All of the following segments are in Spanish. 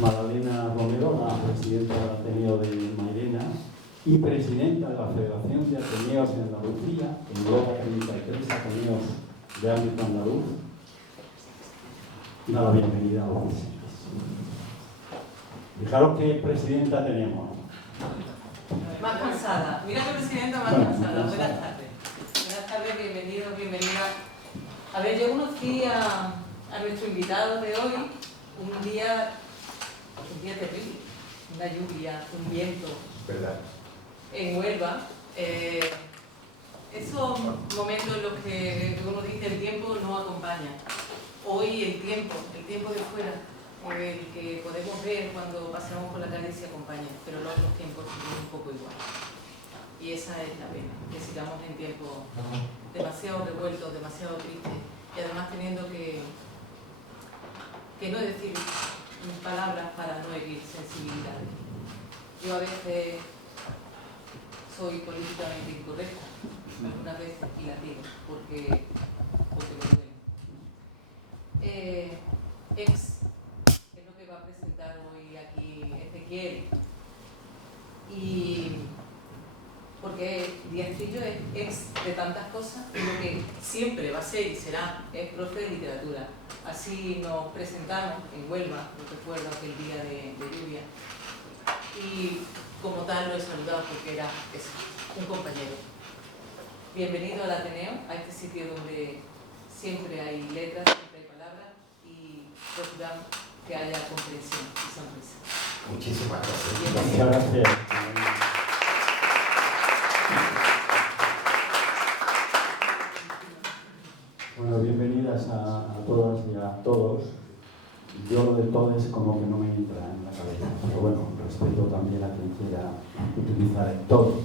Magdalena Romero, la presidenta del Ateneo de Mairena y presidenta de la Federación de Ateneos de Andalucía, que engloba 33 ateneos de ámbito andaluz, da la bienvenida a los presentes. Fijaros qué presidenta tenemos. Más cansada. Mira qué presidenta más cansada. Buenas tardes. Buenas tardes, bienvenidos, bienvenidas. A ver, yo conocí a nuestro invitado de hoy un día terrible, una lluvia, un viento. ¿Verdad? En Huelva. Esos momentos en los que uno dice el tiempo no acompaña. Hoy el tiempo de fuera, el que podemos ver cuando pasamos por la calle se acompaña, pero los otros tiempos son un poco igual. Y esa es la pena, que sigamos en tiempos demasiado revueltos, demasiado tristes, y además teniendo que no decir palabras para no herir sensibilidades. Yo a veces soy políticamente incorrecta, algunas veces, y la digo, porque me duele. Ex, que es lo que va a presentar hoy aquí Ezequiel, y porque Díaz Trillo es ex de tantas cosas, y lo que siempre va a ser y será es profe de literatura. Así nos presentamos en Huelva, recuerdo aquel día de lluvia, y como tal lo he saludado porque era eso, un compañero. Bienvenido al Ateneo, a este sitio donde siempre hay letras, siempre hay palabras, y procuramos que haya comprensión y sonrisa. Muchísimas gracias. Muchas gracias. Bueno, bienvenidas a todas y a todos. Yo lo de todos como que no me entra en la cabeza, pero bueno, respeto también a quien quiera utilizar el todos.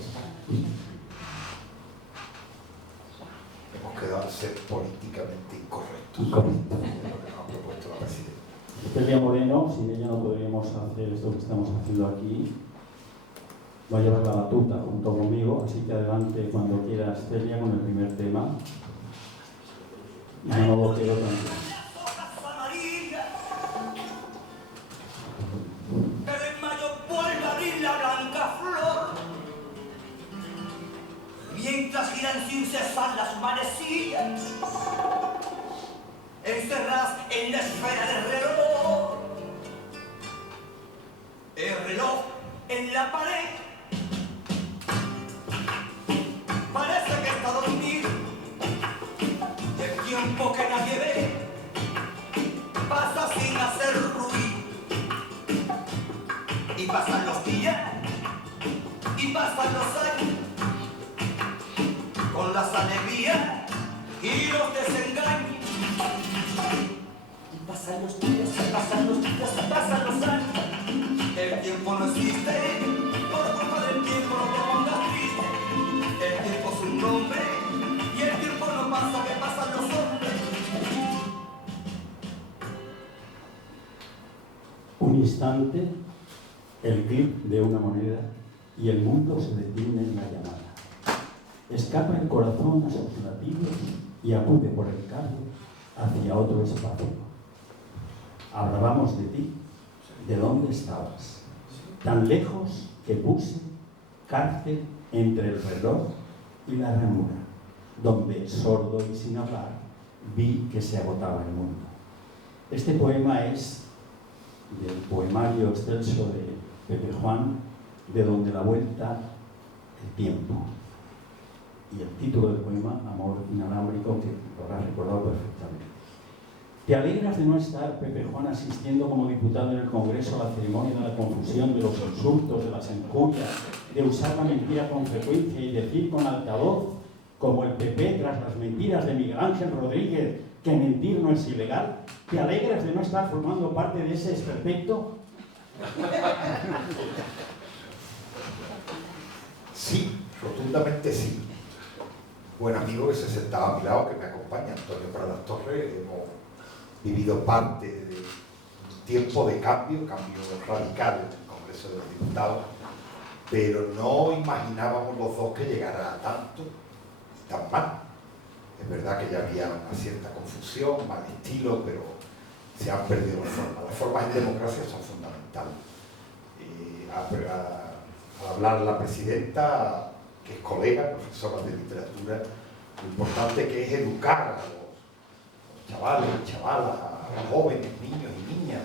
Hemos quedado a ser políticamente incorrectos. Incorrecto. Es lo que nos ha propuesto la presidenta. Celia Moreno, sin ella no podríamos hacer esto que estamos haciendo aquí. Va a llevar la batuta junto conmigo, así que adelante cuando quieras, Celia, con el primer tema. Y no lo quiero tanto. Pero en mayo vuelve a abrir la blanca flor, mientras giran sin cesar las manecillas, encerradas en la esfera del reloj. El reloj en la pared parece que está dormido, y el tiempo que nadie ve pasa sin hacer ruido. Y pasan los días, y pasan los años, con las alegrías y los desengaños. Y pasan los días, y pasan los días, y pasan los años. El tiempo no existe, por culpa del tiempo no te pongas triste. El tiempo es un nombre, y el tiempo no pasa, que pasan los hombres. Un instante, el clic de una moneda y el mundo se detiene en la llamada. Escapa el corazón a sus latidos y acude por el carro hacia otro espacio. Hablábamos de ti, de dónde estabas, tan lejos que puse cárcel entre el reloj y la ranura, donde, sordo y sin hablar, vi que se agotaba el mundo. Este poema es del poemario excelso de Pepe Juan, de donde la vuelta, el tiempo. Y el título del poema, Amor inalámbrico, que lo habrás recordado perfectamente. ¿Te alegras de no estar, Pepe Juan, asistiendo como diputado en el Congreso a la ceremonia de la confusión, de los insultos, de las injurias, de usar la mentira con frecuencia y decir con altavoz, como el PP tras las mentiras de Miguel Ángel Rodríguez, que mentir no es ilegal? ¿Te alegras de no estar formando parte de ese desperfecto? Sí, rotundamente sí. Buen amigo que se sentaba a mi lado, que me acompaña, Antonio Pradas Torres. Hemos vivido parte de un tiempo de cambio radical en el Congreso de los Diputados, pero no imaginábamos los dos que llegara a tanto y tan mal. Es verdad que ya había una cierta confusión, mal estilo, pero se han perdido las formas. Las formas en democracia son fundamentales. al hablar la presidenta, que es colega, profesora de literatura, lo importante que es educar a los chavales y chavalas, a los jóvenes, niños y niñas.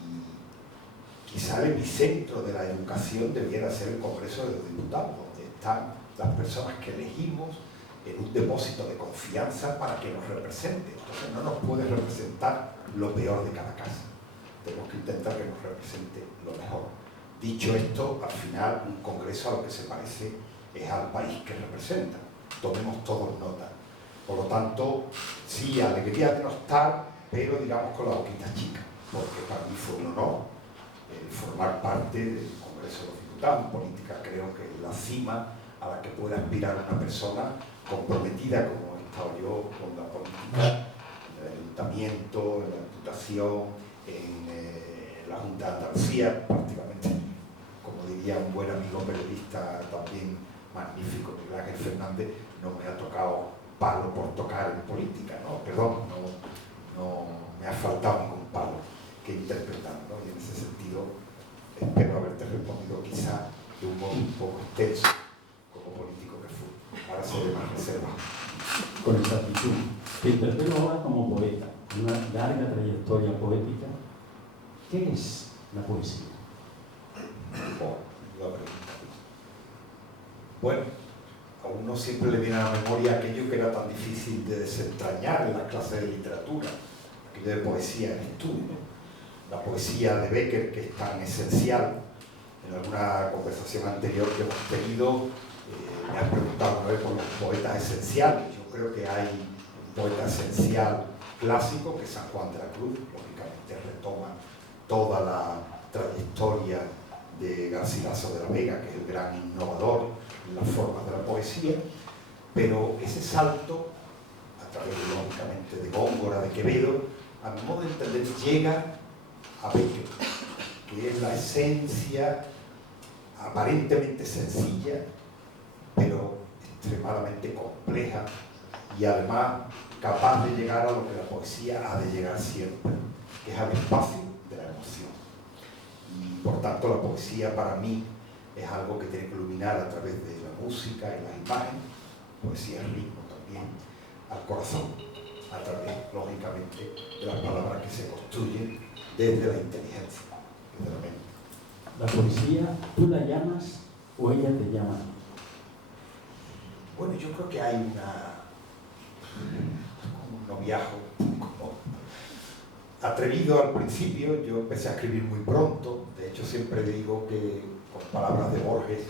Y quizá el epicentro de la educación debiera ser el Congreso de los Diputados, donde están las personas que elegimos en un depósito de confianza para que nos represente. Entonces no nos puede representar lo peor de cada casa. Tenemos que intentar que nos represente lo mejor. Dicho esto, al final un congreso a lo que se parece es al país que representa. Tomemos todos nota. Por lo tanto, sí, alegría de no estar, pero digamos con la boquita chica, porque para mí fue un honor formar parte del Congreso de los Diputados. En política creo que es la cima a la que puede aspirar una persona comprometida, como he estado yo, con la política, en el ayuntamiento, en la diputación, en la Junta de Andalucía, prácticamente, como diría un buen amigo periodista también magnífico, Miguel Ángel Fernández, no me ha tocado palo por tocar en política, ¿no? Perdón, no me ha faltado ningún palo que interpretar, ¿no? Y en ese sentido espero haberte respondido quizá de un modo un poco extenso como político que fui. Ahora seré más reservado. Con exactitud. Te interpelo ahora como poeta, una larga trayectoria poética. ¿Qué es la poesía? Bueno, a uno siempre le viene a la memoria aquello que era tan difícil de desentrañar en las clases de literatura, aquello de poesía en estudio. La poesía de Becker, que es tan esencial. En alguna conversación anterior que hemos tenido, me has preguntado una vez por los poetas esenciales. Yo creo que hay un poeta esencial clásico, que es San Juan de la Cruz, lógicamente retoma toda la trayectoria de Garcilaso de la Vega, que es el gran innovador en las formas de la poesía, pero ese salto, a través, lógicamente, de Góngora, de Quevedo, a mi modo de entender, llega a Becker, que es la esencia aparentemente sencilla, pero extremadamente compleja y además capaz de llegar a lo que la poesía ha de llegar siempre, que es al espacio de la emoción. Y por tanto la poesía para mí es algo que tiene que iluminar a través de la música y las imágenes, poesía es ritmo también, al corazón, a través, lógicamente, de las palabras que se construyen desde la inteligencia, desde la mente. La poesía, ¿tú la llamas o ella te llama? Bueno, yo creo que hay un noviazgo como atrevido al principio. Yo empecé a escribir muy pronto. De hecho, siempre digo que, con palabras de Borges,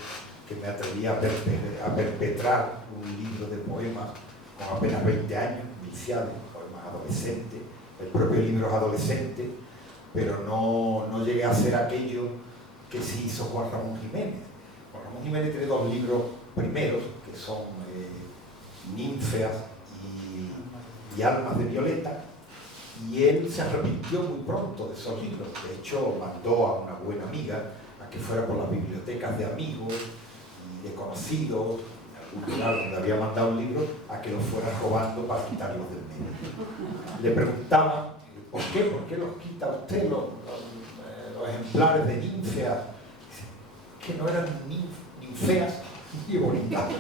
que me atreví a perpetrar un libro de poemas con apenas 20 años, iniciales, poemas adolescentes. El propio libro es adolescente, pero no llegué a hacer aquello que sí hizo Juan Ramón Jiménez. Juan Ramón Jiménez tiene dos libros primeros, que son Ninfeas y Almas de Violeta, y él se arrepintió muy pronto de esos libros. De hecho, mandó a una buena amiga a que fuera por las bibliotecas de amigos y de conocidos, en algún lugar donde había mandado un libro, a que los fuera robando para quitarlos del medio. Le preguntaba, ¿por qué los quita usted los ejemplares de Ninfeas? Que no eran ninfeas y bonitas.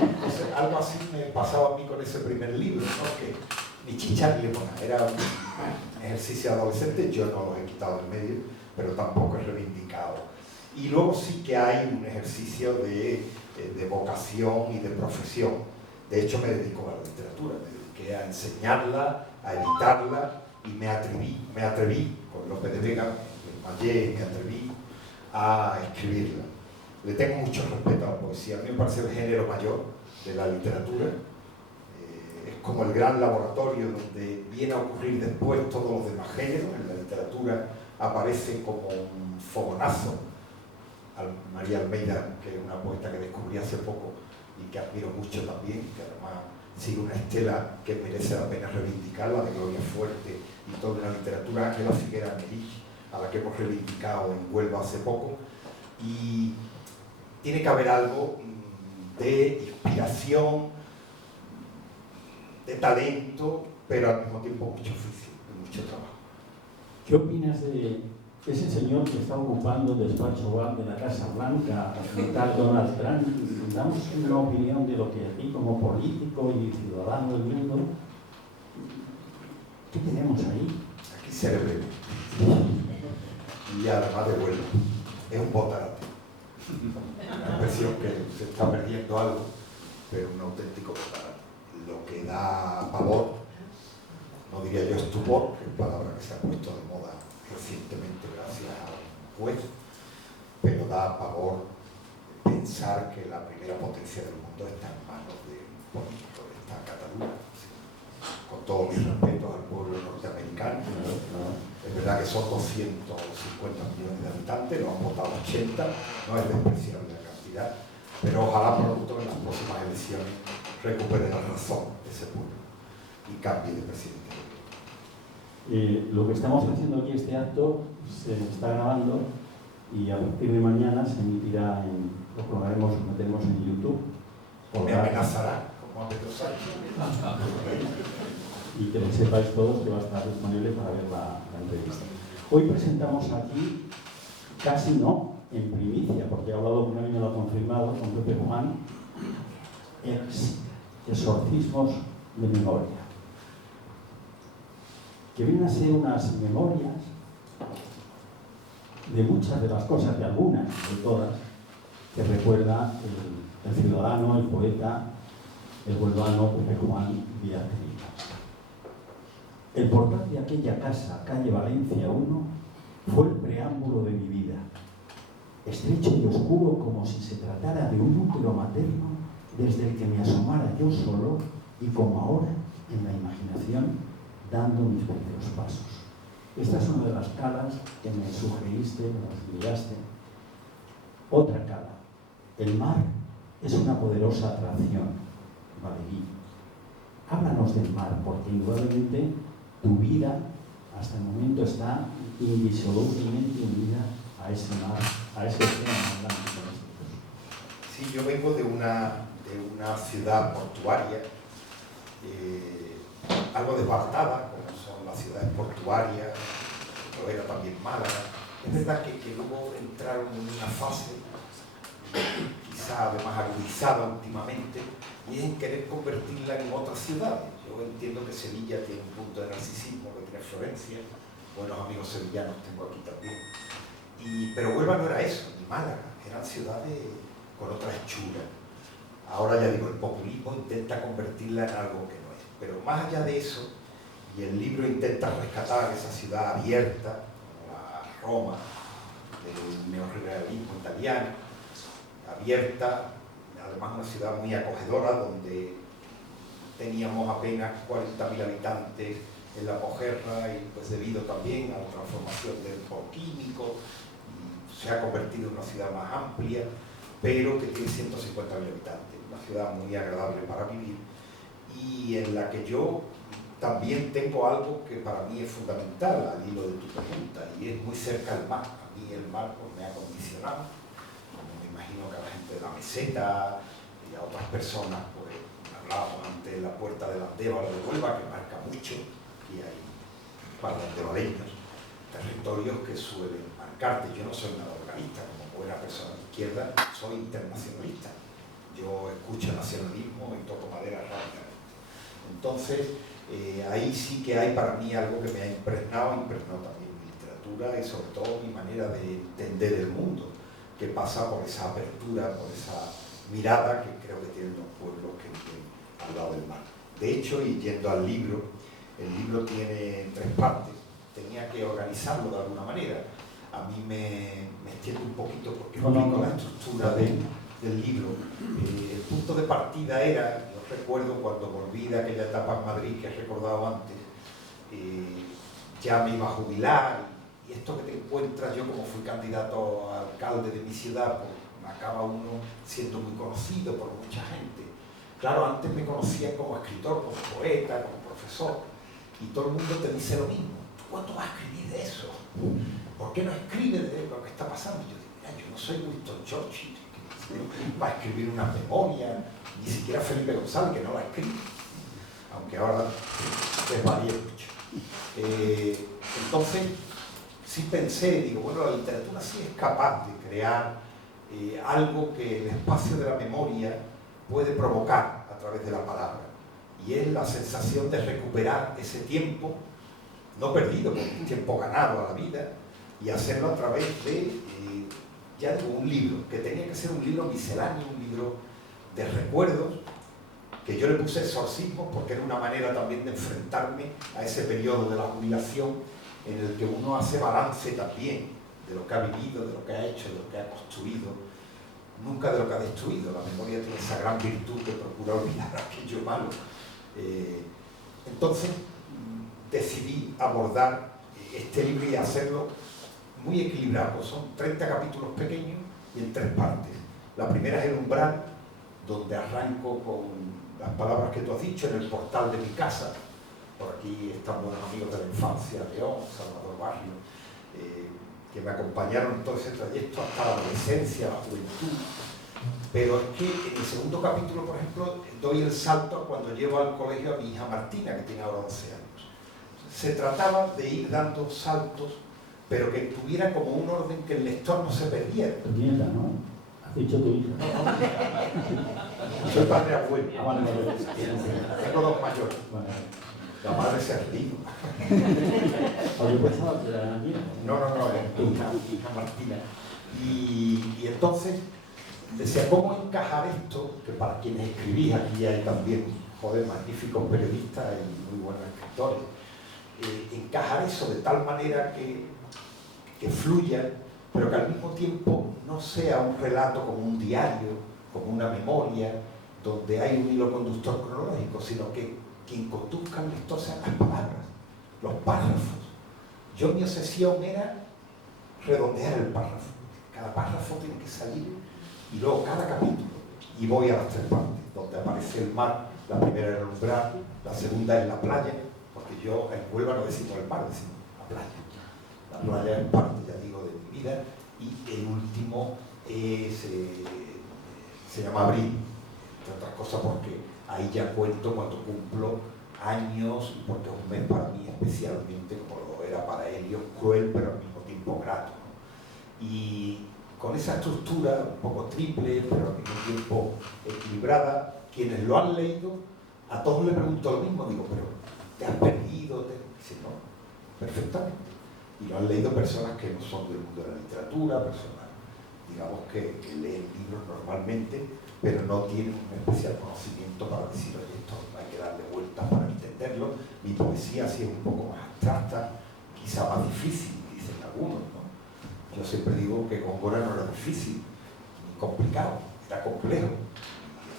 Entonces, algo así me pasaba a mí con ese primer libro, ¿no? Que ni chicha ni limona, era un ejercicio adolescente. Yo no los he quitado del medio, pero tampoco he reivindicado. Y luego sí que hay un ejercicio de vocación y de profesión. De hecho, me dedico a la literatura, me dediqué a enseñarla, a editarla, y me atreví con Lope de Vega, me atreví a escribirla. Le tengo mucho respeto a la poesía. A mí me parece el género mayor de la literatura. Es como el gran laboratorio donde viene a ocurrir después todos los demás géneros. En la literatura aparece como un fogonazo. María Almeida, que es una poeta que descubrí hace poco y que admiro mucho también, que además sigue una estela que merece la pena reivindicarla, de Gloria Fuerte y toda una literatura. Ángela Figuera Merich, a la que hemos reivindicado en Huelva hace poco. Y tiene que haber algo de inspiración, de talento, pero al mismo tiempo mucho oficio y mucho trabajo. ¿Qué opinas de ese señor que está ocupando el despacho Oval de la Casa Blanca, el tal Donald Trump, damos una opinión de lo que aquí como político y ciudadano del mundo, ¿qué tenemos ahí? Aquí se le ve. Y además de vuelo, es un botarate. Una expresión que se está perdiendo algo, pero un auténtico botarate. Lo que da pavor, no diría yo estupor, que es palabra que se ha puesto de moda recientemente gracias a un juez, pero da pavor pensar que la primera potencia del mundo está en manos de un político de esta Cataluña. Con todos mis respetos al pueblo norteamericano, es verdad que son 250 millones de habitantes, lo han votado 80, no es despreciable la cantidad, pero ojalá pronto en las próximas elecciones recupere la razón de ese pueblo y cambie de presidente. Lo que estamos haciendo aquí, este acto, se está grabando y a partir de mañana se emitirá, lo colgaremos, lo meteremos en YouTube. Me amenazará, como a Pedro Sánchez. Y que lo sepáis todos que va a estar disponible para ver la entrevista. Hoy presentamos aquí, casi no, en primicia, porque he hablado con él y me lo ha confirmado, con Pepe Juan, exorcismos de memoria. Que vienen a ser unas memorias de muchas de las cosas, de algunas, de todas, que recuerda el ciudadano, el poeta, el huelvano Pepe Juan Díaz de Vilas. El portal de aquella casa, calle Valencia 1, fue el preámbulo de mi vida, estrecho y oscuro como si se tratara de un útero materno desde el que me asomara yo solo y como ahora, en la imaginación, dando mis primeros pasos. Esta es una de las calas que me sugeriste, me las enviaste. Otra cala. El mar es una poderosa atracción, Valerí. Háblanos del mar, porque indudablemente tu vida hasta el momento está indisolublemente unida a ese mar, a ese océano Atlántico. Sí, yo vengo de una ciudad portuaria, algo desbaratada, como son las ciudades portuarias, lo era también Málaga. Es verdad que luego entraron en una fase, quizá además agudizada últimamente, y es en querer convertirla en otras ciudades. Yo entiendo que Sevilla tiene un punto de narcisismo, que tiene Florencia, buenos amigos sevillanos tengo aquí también. Pero Huelva no era eso, ni Málaga, eran ciudades con otra hechura. Ahora ya digo, el populismo intenta convertirla en algo que no es. Pero más allá de eso, y el libro intenta rescatar esa ciudad abierta, como la Roma del neorrealismo italiano, abierta, además una ciudad muy acogedora, donde teníamos apenas 40.000 habitantes en la posguerra y pues debido también a la transformación del porquímico, se ha convertido en una ciudad más amplia, pero que tiene 150.000 habitantes, una ciudad muy agradable para vivir y en la que yo también tengo algo que para mí es fundamental al hilo de tu pregunta y es muy cerca del mar. A mí el mar pues, me ha condicionado, como me imagino que a la gente de la meseta y a otras personas, pues hablábamos antes de la puerta del Andévalo de Huelva, que marca mucho, y hay para los andevaleños territorios que suelen marcarte. Yo no soy nada organista, como buena persona de izquierda, soy internacionalista. Yo escucho nacionalismo y toco madera rápida. Entonces, ahí sí que hay para mí algo que me ha impregnado también mi literatura y sobre todo mi manera de entender el mundo, que pasa por esa apertura, por esa mirada que creo que tienen los pueblos que viven al lado del mar. De hecho, y yendo al libro, el libro tiene 3 partes, tenía que organizarlo de alguna manera. A mí me extiendo un poquito porque explico la estructura del libro. El punto de partida era, yo recuerdo cuando volví de aquella etapa en Madrid que he recordado antes, ya me iba a jubilar y esto que te encuentras, yo como fui candidato a alcalde de mi ciudad, pues acaba uno siendo muy conocido por mucha gente. Claro, antes me conocían como escritor, como poeta, como profesor, y todo el mundo te dice lo mismo. ¿Cuándo vas a escribir de eso? ¿Por qué no escribes de lo que está pasando? Y yo digo, mira, yo no soy Winston Churchill, va a escribir una memoria, ni siquiera Felipe González, que no la escribe, aunque ahora desvaríe mucho. Entonces, sí pensé, digo, bueno, la literatura sí es capaz de crear algo que el espacio de la memoria puede provocar a través de la palabra. Y es la sensación de recuperar ese tiempo, no perdido, porque es tiempo ganado a la vida, y hacerlo a través de, ya digo, un libro, que tenía que ser un libro misceláneo, un libro de recuerdos, que yo le puse exorcismo porque era una manera también de enfrentarme a ese periodo de la jubilación en el que uno hace balance también de lo que ha vivido, de lo que ha hecho, de lo que ha construido, nunca de lo que ha destruido. La memoria tiene esa gran virtud de procurar olvidar aquello malo. Entonces decidí abordar este libro y hacerlo muy equilibrado. Son 30 capítulos pequeños y en 3 partes. La primera es el umbral, donde arranco con las palabras que tú has dicho en el portal de mi casa. Por aquí están buenos amigos de la infancia, León, Salvador Barrio, que me acompañaron en todo ese trayecto hasta la adolescencia, la juventud. Pero es que en el segundo capítulo, por ejemplo, doy el salto cuando llevo al colegio a mi hija Martina, que tiene ahora 11 años. Se trataba de ir dando saltos, pero que tuviera como un orden que el lector no se perdiera. Tu nieta, ¿no? Has dicho tu hija. Soy padre abuelo. Vale. Tengo 2 mayores. Vale. La madre se ha reído. Oye, pensaba que era la nieta. No, es mi hija Martina. Y entonces decía, ¿cómo encajar esto? Que para quienes escribís, aquí hay también, magníficos periodistas y muy buenos escritores. Encajar eso de tal manera que fluya, pero que al mismo tiempo no sea un relato como un diario, como una memoria, donde hay un hilo conductor cronológico, sino que quien conduzca al lector sean las palabras, los párrafos. Mi obsesión era redondear el párrafo. Cada párrafo tiene que salir y luego cada capítulo. Y voy a las 3 partes, donde aparece el mar. La primera es el umbral, la segunda es la playa, porque yo en Huelva no decimos el mar, decimos la playa. La playa es parte, ya digo, de mi vida. Y el último se llama Abril, entre otras cosas porque ahí ya cuento cuando cumplo años, porque es un mes para mí especialmente, como lo era para Helios, cruel pero al mismo tiempo grato, ¿no? Y con esa estructura un poco triple, pero al mismo tiempo equilibrada, quienes lo han leído, a todos les pregunto lo mismo, digo, pero ¿te has perdido? Dicen, no, perfectamente. Y lo han leído personas que no son del mundo de la literatura, personas, digamos, que leen libros normalmente, pero no tienen un especial conocimiento para decir, oye, esto hay que darle vueltas para entenderlo. Mi poesía sí es un poco más abstracta, quizá más difícil, dicen algunos, ¿no? Yo siempre digo que Góngora no era difícil, ni complicado, era complejo.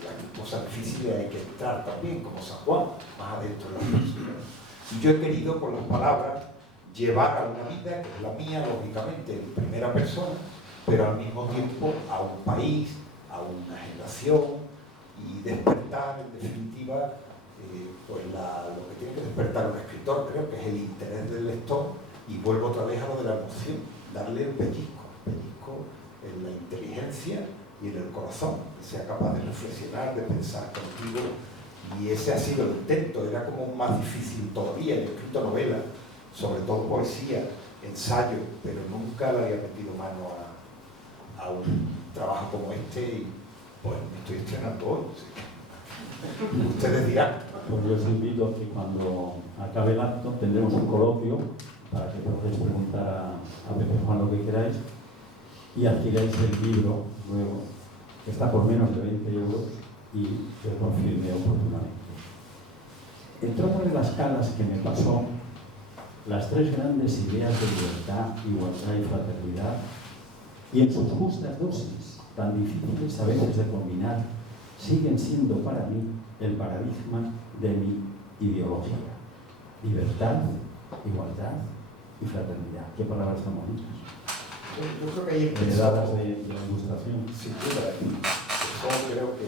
Las cosas difíciles hay que entrar también, como San Juan, más adentro de la filosofía. Y yo he querido, con las palabras, llevar a una vida, que es la mía, lógicamente, en primera persona, pero al mismo tiempo a un país, a una generación, y despertar, en definitiva, pues lo que tiene que despertar un escritor, creo que es el interés del lector, y vuelvo otra vez a lo de la emoción, darle un pellizco en la inteligencia y en el corazón, que sea capaz de reflexionar, de pensar contigo, y ese ha sido el intento. Era como más difícil todavía. Yo he escrito novelas, sobre todo poesía, ensayo, pero nunca le había metido mano a un trabajo como este, y pues me estoy estrenando hoy. ¿Sí? Ustedes dirán. Pues yo os invito a que cuando acabe el acto tendremos un coloquio para que podáis preguntar a Pepe Juan lo que queráis y adquiráis el libro nuevo, que está por menos de 20 euros y que os lo firme oportunamente. El trozo de las calas que me pasó, las 3 grandes ideas de libertad, igualdad y fraternidad, y en sus justas dosis, tan difíciles a veces de combinar, siguen siendo para mí el paradigma de mi ideología. Libertad, igualdad y fraternidad. ¿Qué palabras tan bonitas? Yo creo que ahí heredadas de la ilustración. Sin duda. Yo creo que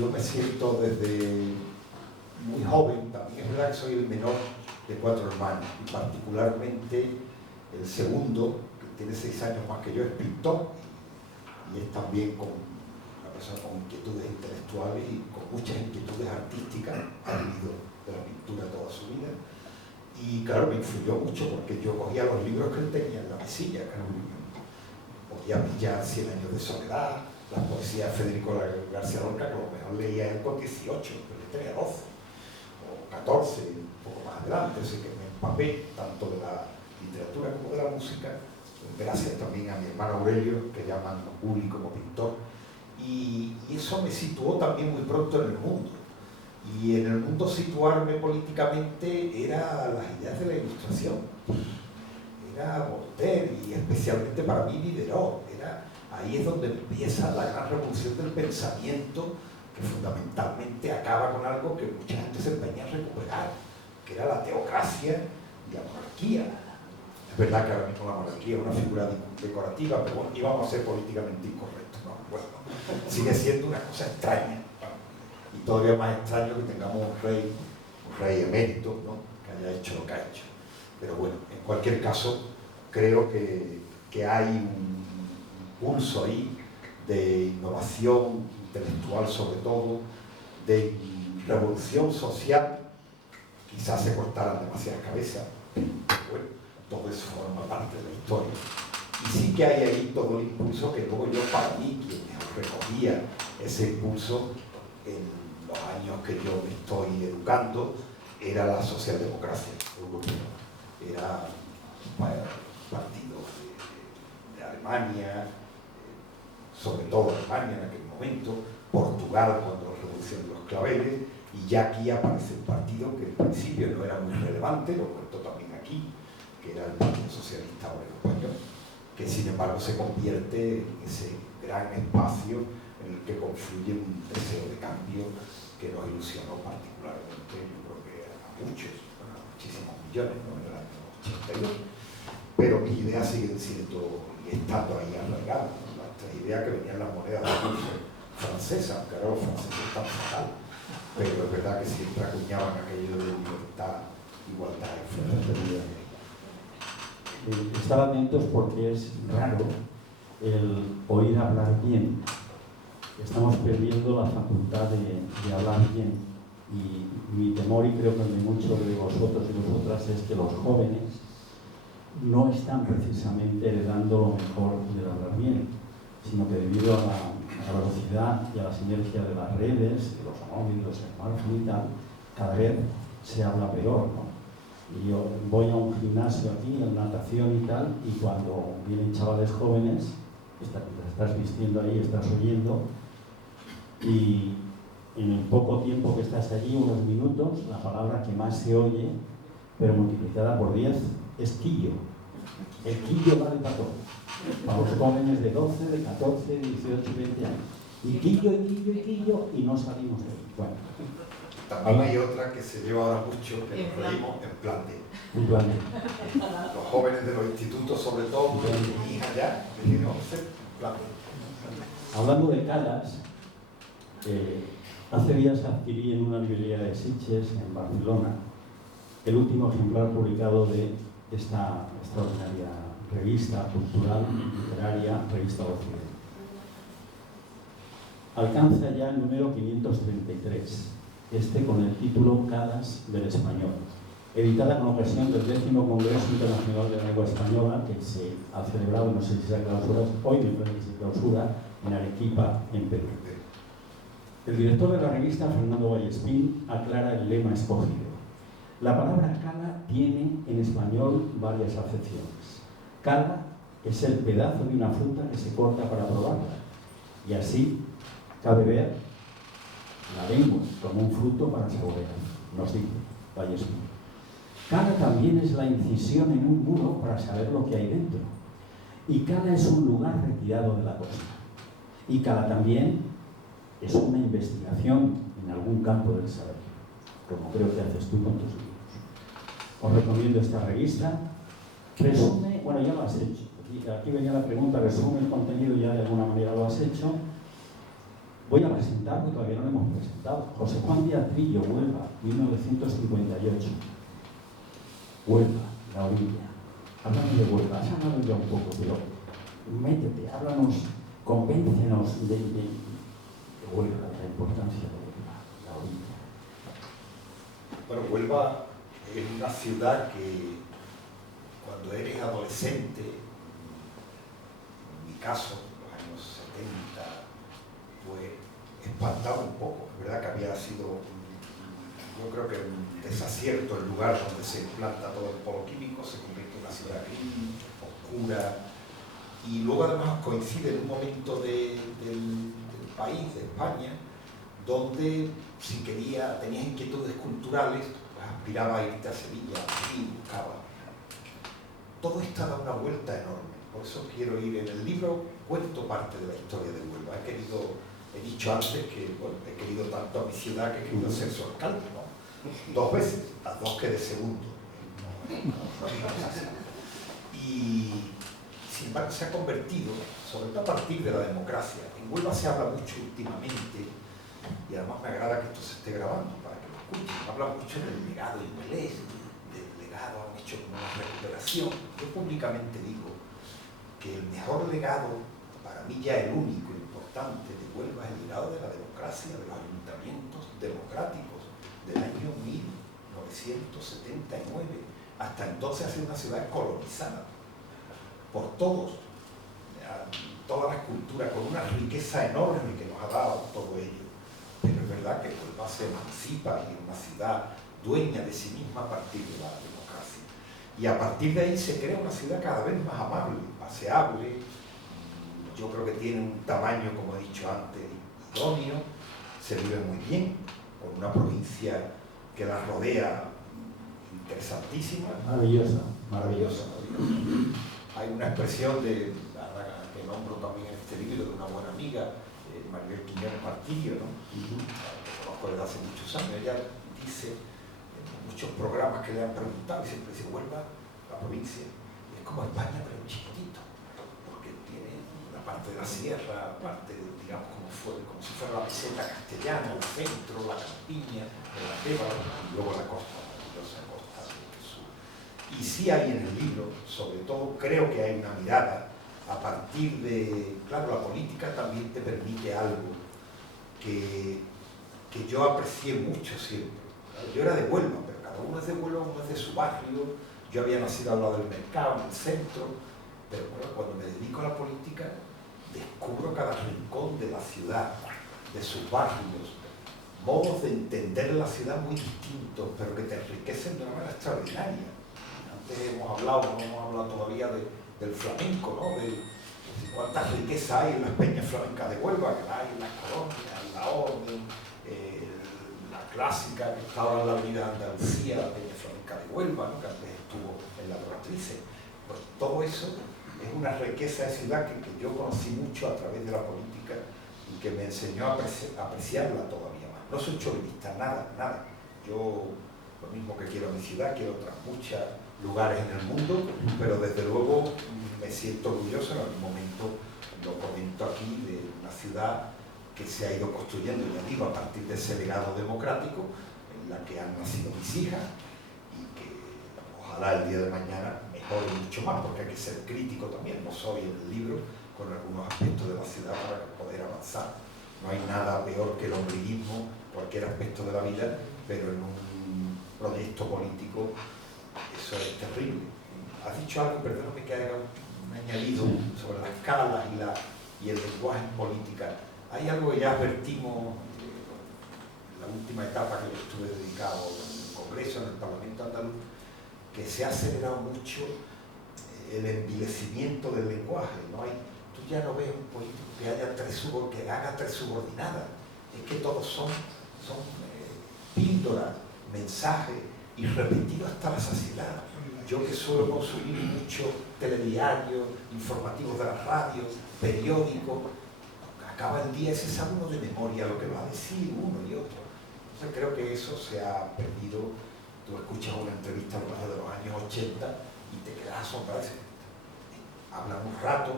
yo me siento desde muy joven, también es verdad que soy el menor de 4 hermanos, y particularmente el segundo, que tiene 6 años más que yo, es pintor, y es también una persona con inquietudes intelectuales y con muchas inquietudes artísticas, ha vivido de la pintura toda su vida, Y claro, me influyó mucho porque yo cogía los libros que él tenía en la mesilla, claro. Podía pillar 100 años de soledad, las poesías de Federico García Lorca, que a lo mejor leía él con 18, pero él tenía 12 o 14, un poco más adelante, así que me empapé tanto de la literatura como de la música, gracias también a mi hermano Aurelio, que llaman Uri como pintor, y eso me situó también muy pronto en el mundo. Y en el mundo situarme políticamente era las ideas de la Ilustración, era Voltaire y especialmente para mí Diderot. Ahí es donde empieza la gran revolución del pensamiento que fundamentalmente acaba con algo que mucha gente se empeña en recuperar, que era la teocracia y la monarquía. Es verdad que ahora mismo la monarquía es una figura decorativa, pero bueno, íbamos a ser políticamente incorrectos, ¿no? Bueno, sigue siendo una cosa extraña. Y todavía más extraño que tengamos un rey emérito, ¿no? Que haya hecho lo que ha hecho. Pero bueno, en cualquier caso, creo que hay un pulso ahí de innovación intelectual sobre todo, de revolución social. Quizás se cortaran demasiadas cabezas, pero bueno, todo eso forma parte de la historia. Y sí que hay ahí todo el impulso que luego yo, para mí, quien recogía ese impulso en los años que yo me estoy educando, era la socialdemocracia europea. Era un partido de Alemania, sobre todo Alemania en aquel momento, Portugal cuando la revolución de los claveles, y ya aquí aparece un partido que en principio no era muy relevante, lo cuento también aquí, que era el Partido Socialista Obrero Español, que sin embargo se convierte en ese gran espacio en el que confluye un deseo de cambio que nos ilusionó particularmente, yo creo que a muchos, bueno, a muchísimos millones, ¿no? En el año 82. Pero mis ideas siguen siendo y estando ahí arraigadas, ¿no? Las ideas que venían las monedas de curso francesas, aunque ahora los franceses están fatal, pero es verdad que siempre acuñaban aquello de libertad, igualdad y fraternidad. Estar atentos porque es raro el oír hablar bien. Estamos perdiendo la facultad de hablar bien. Y mi temor, y creo que el de muchos de vosotros y vosotras, es que los jóvenes no están precisamente heredando lo mejor del hablar bien, sino que debido a la velocidad y a la sinergia de las redes, de los móviles, los smartphones y tal, cada vez se habla peor, ¿no? Y yo voy a un gimnasio aquí, en natación y tal, y cuando vienen chavales jóvenes, estás vistiendo ahí, estás oyendo, y en el poco tiempo que estás allí, unos minutos, la palabra que más se oye, pero multiplicada por 10, es quillo. El quillo vale para todo. Para los jóvenes de 12, de 14, 18, 20 años. Y quillo, y quillo, y quillo, y no salimos de ahí. Bueno. También hay otra que se lleva ahora mucho, que nos reímos en plan de. Un plan de. Los jóvenes de los institutos, sobre todo, mi hija ya, que tiene 11, plan de. Hablando de calas, hace días adquirí en una librería de Sitges, en Barcelona, el último ejemplar publicado de esta extraordinaria revista cultural, literaria, Revista Occidente. Alcanza ya el número 533, con el título Calas del Español, editada con ocasión del 10º Congreso Internacional de la Lengua Española, que se ha celebrado, no sé si se clausura, hoy me parece que se clausura, en Arequipa, en Perú. El director de la revista, Fernando Vallespín, aclara el lema escogido. La palabra cala tiene en español varias acepciones. Cala es el pedazo de una fruta que se corta para probarla, y así cabe ver la lengua como un fruto para saborear, nos dice Vallespín. Cala también es la incisión en un muro para saber lo que hay dentro. Y cala es un lugar retirado de la costa. Y cala también es una investigación en algún campo del saber, como creo que haces tú con tus libros. Os recomiendo esta revista. Resume, bueno, ya lo has hecho. Aquí venía la pregunta, resume el contenido, ya de alguna manera lo has hecho. Voy a presentarlo, todavía no lo hemos presentado. José Juan Díaz Trillo, Huelva, 1958. Huelva, la orilla. Háblanos de Huelva, has hablado ya un poco, pero métete, háblanos, convéncenos de Huelva, de la importancia de Huelva, la orilla. Bueno, Huelva Es una ciudad que cuando eres adolescente, en mi caso, en los años 70, pues espantaba un poco. Es verdad que había sido, yo creo que un desacierto el lugar donde se implanta todo el polo químico, se convierte en una ciudad gris, oscura, y luego además coincide en un momento del país, de España, donde si tenías inquietudes culturales, pues aspiraba a irte a Sevilla, y buscaba. Todo esto da una vuelta enorme, por eso quiero ir en el libro, cuento parte de la historia de Huelva. He dicho antes que bueno, he querido tanto a mi ciudad que he querido ser su alcalde, ¿no? 2 veces, las 2 quedé segundo. Y sin embargo se ha convertido, sobre todo a partir de la democracia. En Huelva se habla mucho últimamente, y además me agrada que esto se esté grabando para que lo escuchen. Habla mucho del legado inglés, del legado, han hecho una recuperación. Yo públicamente digo que el mejor legado, para mí ya el único importante de Huelva, es el legado de la democracia, de los ayuntamientos democráticos del año 1979. Hasta entonces ha sido una ciudad colonizada por todos, todas las culturas, con una riqueza enorme que nos ha dado todo ello. Pero es verdad que Huelva se emancipa y es una ciudad dueña de sí misma a partir de la democracia. Y a partir de ahí se crea una ciudad cada vez más amable, paseable. Yo creo que tiene un tamaño, como he dicho antes, idóneo, se vive muy bien, con una provincia que la rodea interesantísima. Maravillosa. Hay una expresión que nombro también en este libro de una buena amiga, Maribel Quiñones Martirio, ¿no? Que conozco desde hace muchos años. Ella dice en muchos programas que le han preguntado, y siempre dice: Huelva, la provincia, es como España, pero chiquitito, porque tiene una parte de la sierra, parte, digamos, como si fuera la meseta castellana, el centro, la campiña, la Deva, y luego la costa, la maravillosa costa del sur. Y sí hay en el libro, sobre todo creo que hay una mirada a partir de, claro, la política también te permite algo que yo aprecié mucho siempre. Yo era de Huelva, pero cada uno es de Huelva, uno es de su barrio. Yo había nacido al lado del mercado, en el centro, pero bueno, cuando me dedico a la política descubro cada rincón de la ciudad, de sus barrios, modos de entender la ciudad muy distintos, pero que te enriquecen de una manera extraordinaria. Antes hemos hablado, no hemos hablado todavía del flamenco, ¿no? De cuánta riqueza hay en las peñas flamencas de Huelva, que la hay en las colonias, en la orden, la clásica que está ahora en la avenida Andalucía, la peña flamenca de Huelva, ¿no? Que antes estuvo en la Doratrice. Pues todo eso es una riqueza de ciudad que yo conocí mucho a través de la política y que me enseñó a apreciarla todavía más. No soy chauvinista, nada. Yo lo mismo que quiero a mi ciudad, quiero otras muchas lugares en el mundo, pero desde luego me siento orgulloso. En algún momento lo comento aquí, de una ciudad que se ha ido construyendo, ya digo, a partir de ese legado democrático en la que han nacido mis hijas y que ojalá el día de mañana mejore mucho más, porque hay que ser crítico también, no soy en el libro, con algunos aspectos de la ciudad para poder avanzar. No hay nada peor que el ombliguismo, cualquier aspecto de la vida, pero en un proyecto político eso es terrible. Has dicho algo, perdóname que haga un añadido sobre las escalas y el lenguaje en política. Hay algo que ya advertimos en la última etapa que yo estuve dedicado en el Congreso, en el Parlamento andaluz, que se ha acelerado mucho el envilecimiento del lenguaje. Tú ya no ves un político que haga tres subordinadas. Es que todos son píldoras, mensajes, y repetido hasta la saciedad. Yo que suelo consumir mucho telediario, informativos de las radios, periódicos, acaba el día y se sabe uno de memoria lo que va a decir uno y otro. Entonces creo que eso se ha perdido. Tú escuchas una entrevista de los años 80 y te quedas asombrado. Hablan un rato,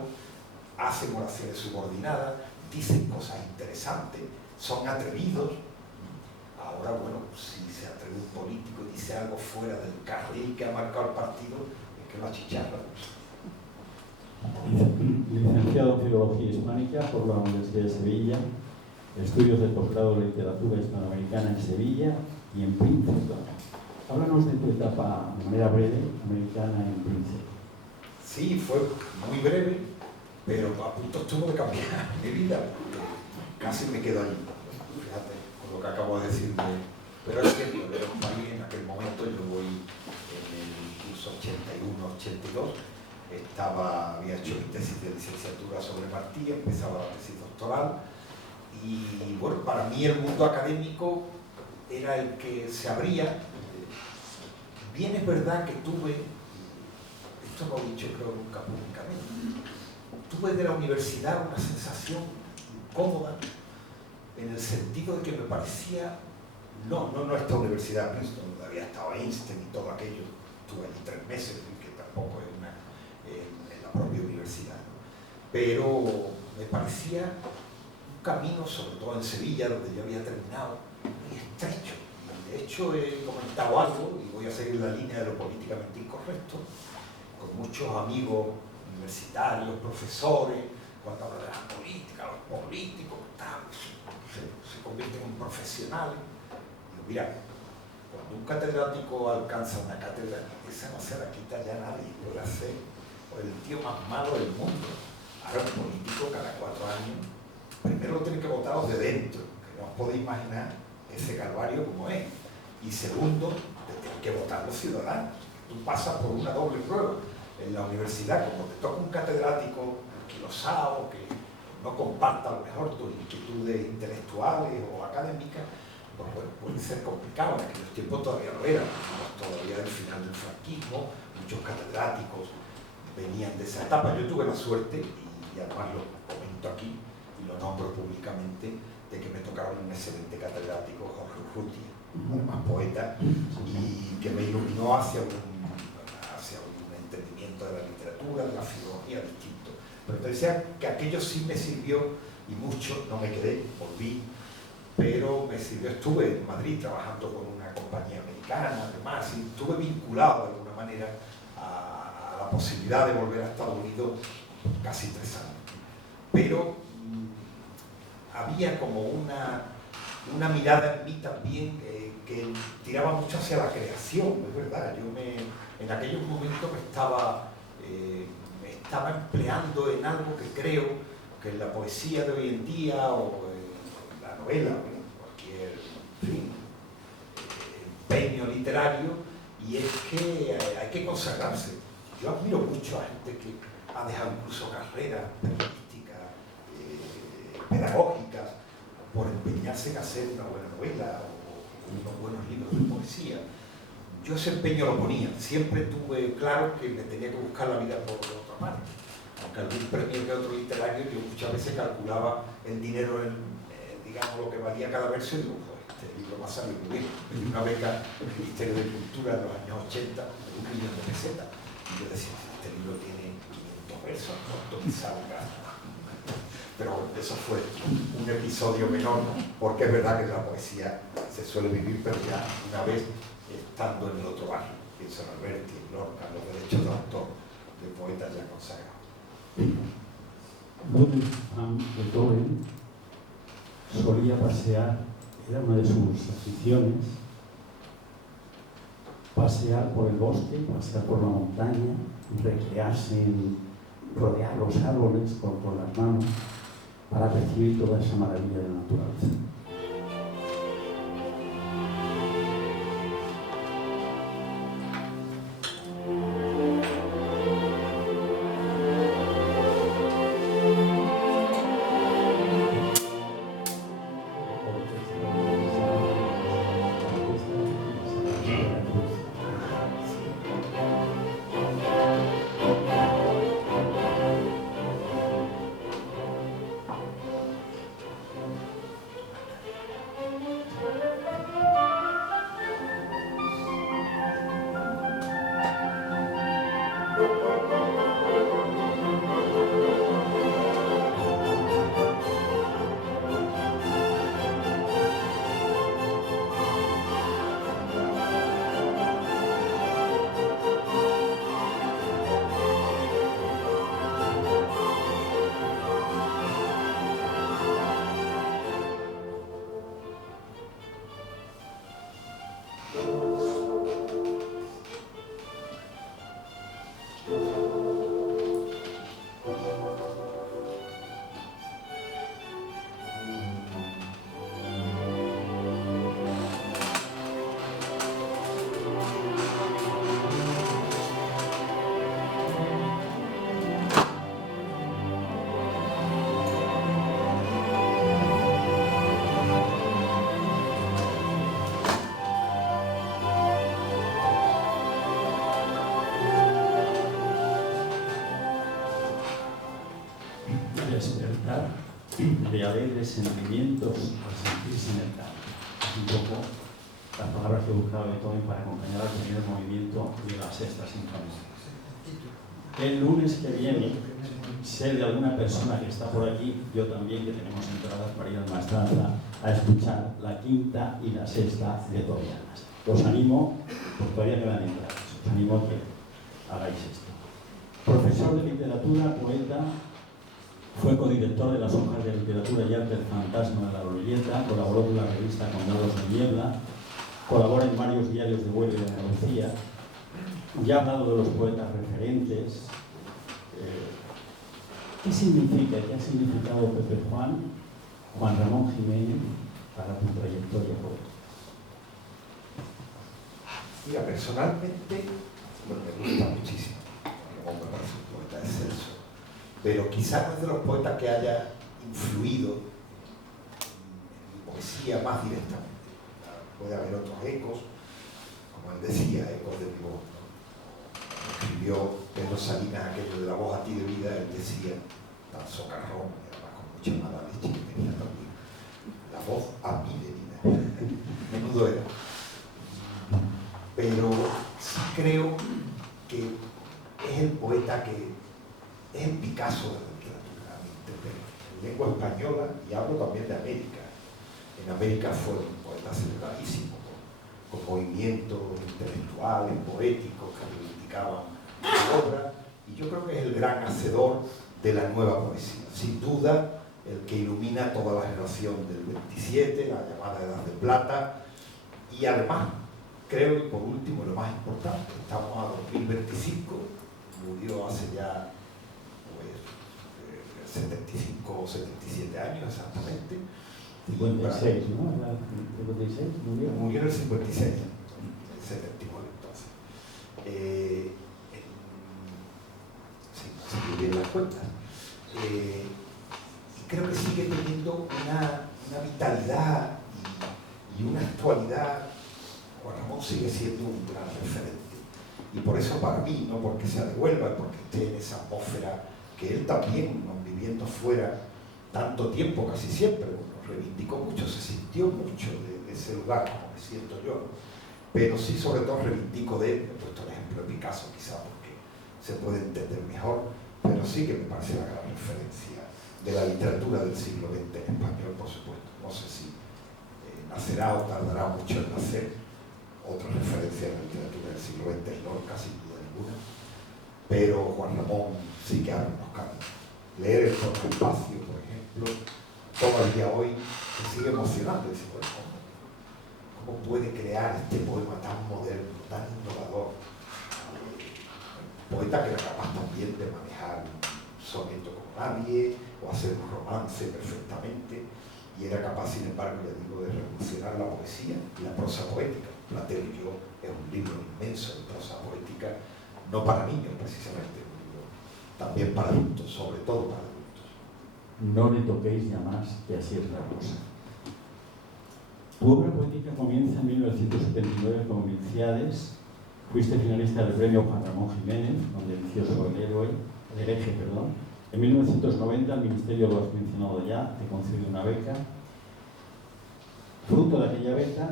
hacen oraciones subordinadas, dicen cosas interesantes, son atrevidos. Ahora, bueno, si se atreve un político y dice algo fuera del carril que ha marcado el partido, es que lo achicharra. Licenciado en Filología Hispánica por la Universidad de Sevilla, estudios de posgrado de Literatura Hispanoamericana en Sevilla y en Princeton. Háblanos de tu etapa, de manera breve, americana en Princeton. Sí, fue muy breve, pero a punto estuvo de cambiar mi vida. Casi me quedo allí, fíjate, con lo que acabo de decir. Pero es cierto, era un país en aquel momento, yo voy en el curso 81-82, había hecho mi tesis de licenciatura sobre Martí, empezaba la tesis doctoral, y bueno, para mí el mundo académico era el que se abría. Bien es verdad que tuve, esto lo he dicho creo nunca públicamente, tuve de la universidad una sensación cómoda en el sentido de que me parecía, no esta universidad Princeton, donde había estado Einstein y todo aquello, estuve allí 3 meses, que tampoco es en la propia universidad, ¿no? Pero me parecía un camino, sobre todo en Sevilla, donde yo había terminado, muy estrecho. De hecho, he comentado algo, y voy a seguir la línea de lo políticamente incorrecto, con muchos amigos universitarios, profesores, cuando hablan de la política, los políticos, se convierten en profesionales. Digo, mira, cuando un catedrático alcanza una cátedra, esa no se la quita ya nadie, puede ser el tío más malo del mundo. Ahora un político cada 4 años, primero lo tiene que votar desde dentro, que no os podéis imaginar ese calvario como es. Y segundo, te tienen que votar los ciudadanos. Tú pasas por una doble prueba. En la universidad, como te toca un catedrático anquilosado, que no comparta a lo mejor tus inquietudes intelectuales o académicas, pues bueno, puede ser complicado. En aquellos tiempos todavía no era, todavía del final del franquismo, muchos catedráticos venían de esa etapa. Yo tuve la suerte, y además lo comento aquí y lo nombro públicamente, de que me tocaron un excelente catedrático, Jorge Urrutia, además poeta, y que me iluminó hacia un entendimiento de la literatura, de la filología distinto. Pero te decía que aquello sí me sirvió, y mucho, no me quedé, volví, pero me sirvió. Estuve en Madrid trabajando con una compañía americana, además, y estuve vinculado de alguna manera a la posibilidad de volver a Estados Unidos casi 3 años. Pero había como una mirada en mí también que tiraba mucho hacia la creación, es verdad. En aquellos momentos me estaba empleando en algo que creo que en la poesía de hoy en día o en la novela, cualquier empeño literario, y es que hay que consagrarse. Yo admiro mucho a gente que ha dejado incluso carreras periodísticas, pedagógicas, por empeñarse en hacer una buena novela o unos buenos libros de poesía. Yo ese empeño lo ponía, siempre tuve claro que me tenía que buscar la vida por otra parte. Aunque algún premio que otro literario, yo muchas veces calculaba el dinero, digamos, lo que valía cada verso, y digo, pues este libro va a salir muy bien. Me dio una beca del Ministerio de Cultura en los años 80, de 1 millón de pesetas, y yo decía, este libro tiene 500 versos, ¿cuánto me salga? Pero bueno, eso fue un episodio menor, porque es verdad que la poesía se suele vivir, pero ya una vez estando en el otro barrio, pienso en Alberti, en Lorca, los derechos de autor de poetas ya consagrados. Ludwig van Beethoven solía pasear, era una de sus aficiones, pasear por el bosque, pasear por la montaña, recrearse rodear los árboles con las manos para percibir toda esa maravilla de la naturaleza. despertar de alegres sentimientos al sentirse en el campo. Es un poco las palabras que buscaba Beethoven para acompañar al primer movimiento de la Sexta Sinfonía. El lunes que viene, sé de alguna persona que está por aquí, yo también, que tenemos entradas para ir al Maestranza a escuchar la quinta y la sexta beethovenianas. Os animo, porque todavía quedan entradas, os animo a que hagáis esto. Profesor de literatura, poeta, fue codirector de las hojas de literatura y arte El Fantasma de la Glorieta, colaboró con la revista Condados de Niebla, colabora en varios diarios de Huelva y de Andalucía, ya ha hablado de los poetas referentes. ¿Qué significa, qué ha significado Pepe Juan Ramón Jiménez para tu trayectoria poética? Mira, personalmente me gusta muchísimo. Ramón me parece un poeta excelso, pero quizás no es de los poetas que haya influido en mi poesía más directamente. Puede haber otros ecos, como él decía, ecos de mi voz, ¿no? Escribió Pedro Salinas aquello de la voz a ti de vida, él decía, tan socarrón, y además con mucha mala leche que tenía también, la voz a mí de vida. Menudo era. Pero sí creo que es el poeta que es el Picasso de la literatura, a mi entender, en lengua española, y hablo también de América. En América fue un poeta celebradísimo, con movimientos intelectuales, poéticos que reivindicaban su obra, y yo creo que es el gran hacedor de la nueva poesía. Sin duda, el que ilumina toda la generación del 27, la llamada Edad de Plata, y además, creo, y por último, lo más importante, estamos a 2025, murió hace ya 75 o 77 años exactamente. 56, ¿no? ¿Era 56? Murió en el 56, el 79 entonces. Sí, no sé bien las cuentas. Creo que sigue teniendo una vitalidad y una actualidad. Juan Ramón sigue siendo un gran referente. Y por eso para mí, no porque sea de Huelva, porque esté en esa atmósfera que él también, viviendo fuera tanto tiempo, casi siempre, reivindicó mucho, se sintió mucho de ese lugar, como me siento yo, pero sí sobre todo reivindico de él. He puesto el ejemplo de Picasso quizá porque se puede entender mejor, pero sí que me parece la gran referencia de la literatura del siglo XX en español, por supuesto. No sé si nacerá o tardará mucho en nacer otra referencia en la literatura del siglo XX, es Lorca, sin duda ninguna, pero Juan Ramón sí que abre unos caminos. Leer El Propio Espacio, por ejemplo, todavía hoy me sigue emocionando. Dice, bueno, ¿cómo puede crear este poema tan moderno, tan innovador? Poeta que era capaz también de manejar un soneto como nadie, o hacer un romance perfectamente, y era capaz, sin embargo, ya digo, de revolucionar la poesía y la prosa poética. Platero y yo es un libro inmenso de prosa poética, no para niños precisamente, un libro también para adultos, sobre todo para adultos. No le toquéis ya más, que así es la cosa. Tu obra poética comienza en 1979 con Milciades. Fuiste finalista del premio Juan Ramón Jiménez, donde inició sobre el hereje. En 1990 el Ministerio, lo has mencionado ya, te concedió una beca. Fruto de aquella beca,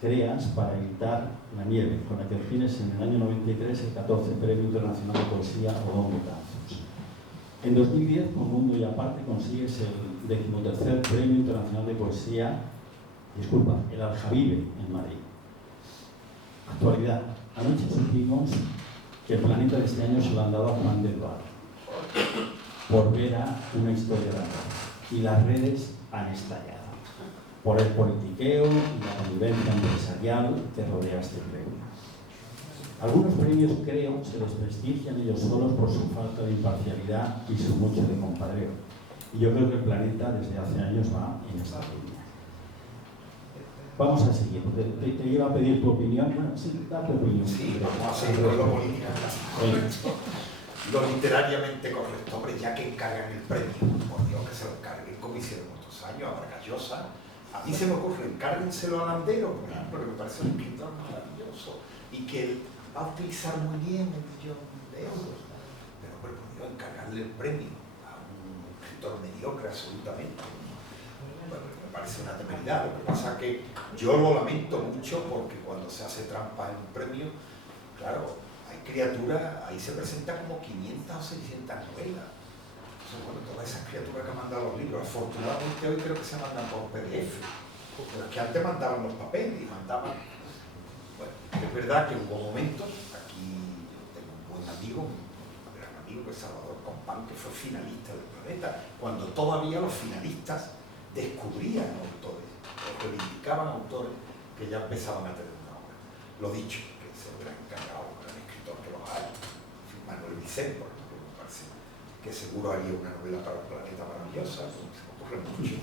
creas para evitar la nieve, con la que obtienes en el año 93 el 14 Premio Internacional de Poesía Odón Betanzos. En 2010, con Mundo y Aparte, consigues el 13º Premio Internacional de Poesía, el Aljavive, en Madrid. Actualidad. Anoche supimos que el Planeta de este año se lo han dado a Juan del Val, por ver a Una historia de amor. Y las redes han estallado por el politiqueo y la convivencia empresarial que rodea este premio. Algunos premios, creo, se desprestigian ellos solos por su falta de imparcialidad y su mucho de compadreo. Y yo creo que el Planeta desde hace años va en esta línea. Vamos a seguir. Te iba a pedir tu opinión. Bueno, sí, da tu opinión. Sí, vamos a seguir con lo político. Lo literariamente correcto. Hombre, ya que encargan el premio, por Dios que se lo encarguen, como hicieron otros años, a Vargas Llosa. A mí se me ocurre, encárguenselo a Landero, por ejemplo, que me parece un escritor maravilloso y que va a utilizar muy bien 1 millón de euros. Pero hombre, por Dios, encargarle el premio a un escritor mediocre absolutamente. Bueno, me parece una temeridad. Lo que pasa es que yo lo lamento mucho porque cuando se hace trampa en un premio, claro, hay criaturas, ahí se presentan como 500 o 600 novelas. Entonces, bueno, todas esas criaturas que han mandado los libros, afortunadamente hoy creo que se mandan por PDF, pero es que antes mandaban los papeles y mandaban... Bueno, es verdad que hubo momentos, aquí yo tengo un buen amigo, un gran amigo que es Salvador Compán, que fue finalista del Planeta, cuando todavía los finalistas descubrían autores, o reivindicaban autores que ya empezaban a tener una obra. Lo dicho, que se hubiera encargado un gran escritor que los hay, Manuel Vicente, por ejemplo, me parece que seguro haría una novela para el Planeta maravillosa, se me ocurre mucho.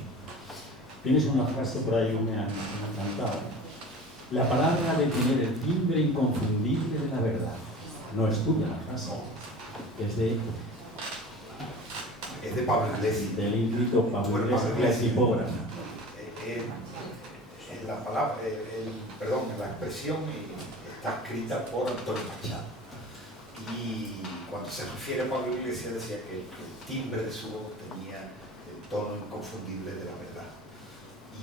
Tienes una frase por ahí que me ha encantado. La palabra de tener el timbre inconfundible de la verdad. No es tuya la frase, es de Pablo Iglesias. Del ínclito Pablo Iglesias, tipógrafo. La palabra, la expresión está escrita por Antonio Machado. Y cuando se refiere a Pablo Iglesias decía que el timbre de su voz tenía el tono inconfundible de la verdad.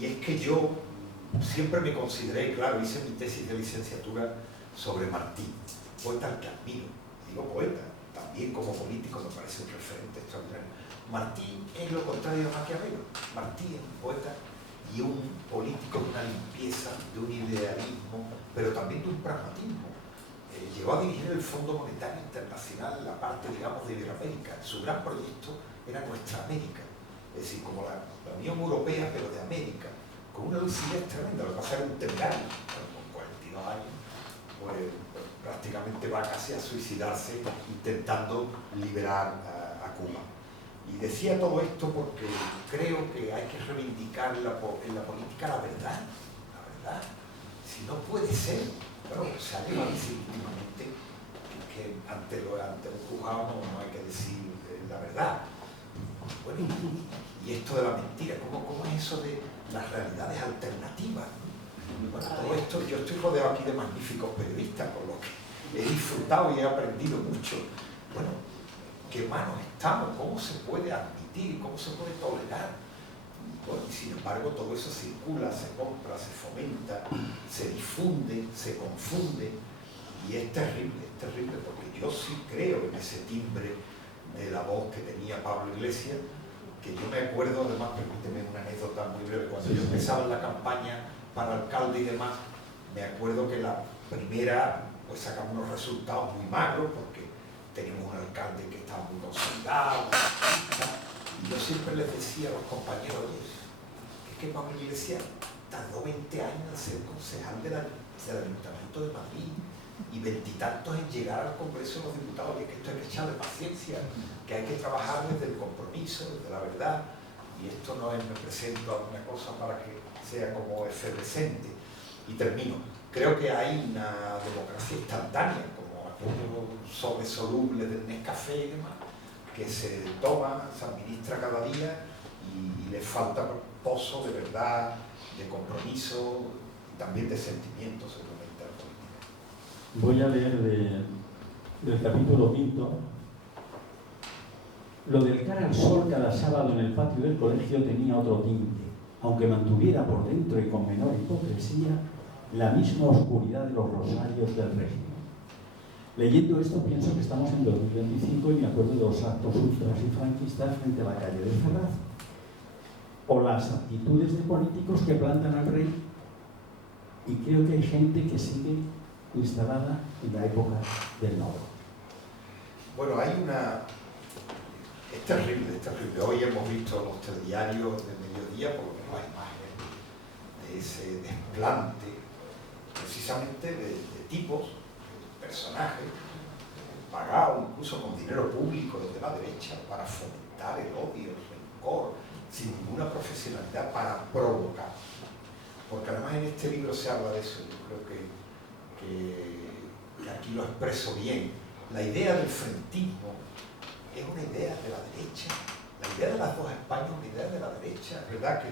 Y es que yo siempre me consideré, claro, hice mi tesis de licenciatura sobre Martí, poeta al que admiro, digo poeta, también como político me parece un referente extraordinario. Martí es lo contrario de Maquiavelo. Martí es un poeta y un político de una limpieza, de un idealismo, pero también de un pragmatismo. Llegó a dirigir el Fondo Monetario Internacional en la parte, digamos, de Iberoamérica. Su gran proyecto era Nuestra América, es decir, como la Unión Europea, pero de América, con una lucidez tremenda. Lo que pasa era un temerario, con 42 años, pues prácticamente va casi a suicidarse intentando liberar a Cuba. Y decía todo esto porque creo que hay que reivindicar en la política la verdad. La verdad. Si no puede ser, bueno, se ha llegado a decir últimamente que ante un juzgado no hay que decir la verdad. Bueno, y esto de la mentira, ¿cómo es eso de las realidades alternativas? Bueno, todo esto, yo estoy rodeado aquí de magníficos periodistas, con los que he disfrutado y he aprendido mucho. Bueno, ¿qué manos estamos? ¿Cómo se puede admitir? ¿Cómo se puede tolerar? Bueno, y sin embargo todo eso circula, se compra, se fomenta, se difunde, se confunde, y es terrible, porque yo sí creo en ese timbre de la voz que tenía Pablo Iglesias, que yo me acuerdo, además, permíteme una anécdota muy breve, cuando yo empezaba en la campaña para alcalde y demás, me acuerdo que la primera, pues sacamos unos resultados muy magros, porque teníamos un alcalde que estaba muy consolidado, y yo siempre les decía a los compañeros, es que Pablo Iglesias tardó 20 años en ser concejal del Ayuntamiento de Madrid y 20 y tantos en llegar al Congreso de los Diputados, y es que esto hay que echarle paciencia, que hay que trabajar desde el compromiso, desde la verdad, y esto no es me presento a una cosa para que sea como efervescente. Y termino. Creo que hay una democracia instantánea, como aquello sobresoluble del Nescafé y demás, que se toma, se administra cada día y le falta pozo de verdad, de compromiso y también de sentimiento seguramente a la política. Voy a leer del capítulo 5. Lo del cara al sol cada sábado en el patio del colegio tenía otro tinte, aunque mantuviera por dentro y con menor hipocresía la misma oscuridad de los rosarios del régimen. Leyendo esto pienso que estamos en 2025 y me acuerdo de los actos ultras y franquistas frente a la calle del Ferraz, o las actitudes de políticos que plantan al rey, y creo que hay gente que sigue instalada en la época del nodo. Bueno, hay una... Es terrible, es terrible. Hoy hemos visto los telediarios del mediodía, por lo menos las imágenes de ese desplante, precisamente de tipos, personajes, pagados incluso con dinero público desde la derecha para fomentar el odio, el rencor, sin ninguna profesionalidad, para provocar. Porque además en este libro se habla de eso, yo creo que aquí lo expreso bien. La idea del frentismo es una idea de la derecha, la idea de las dos Españas es una idea de la derecha, ¿verdad?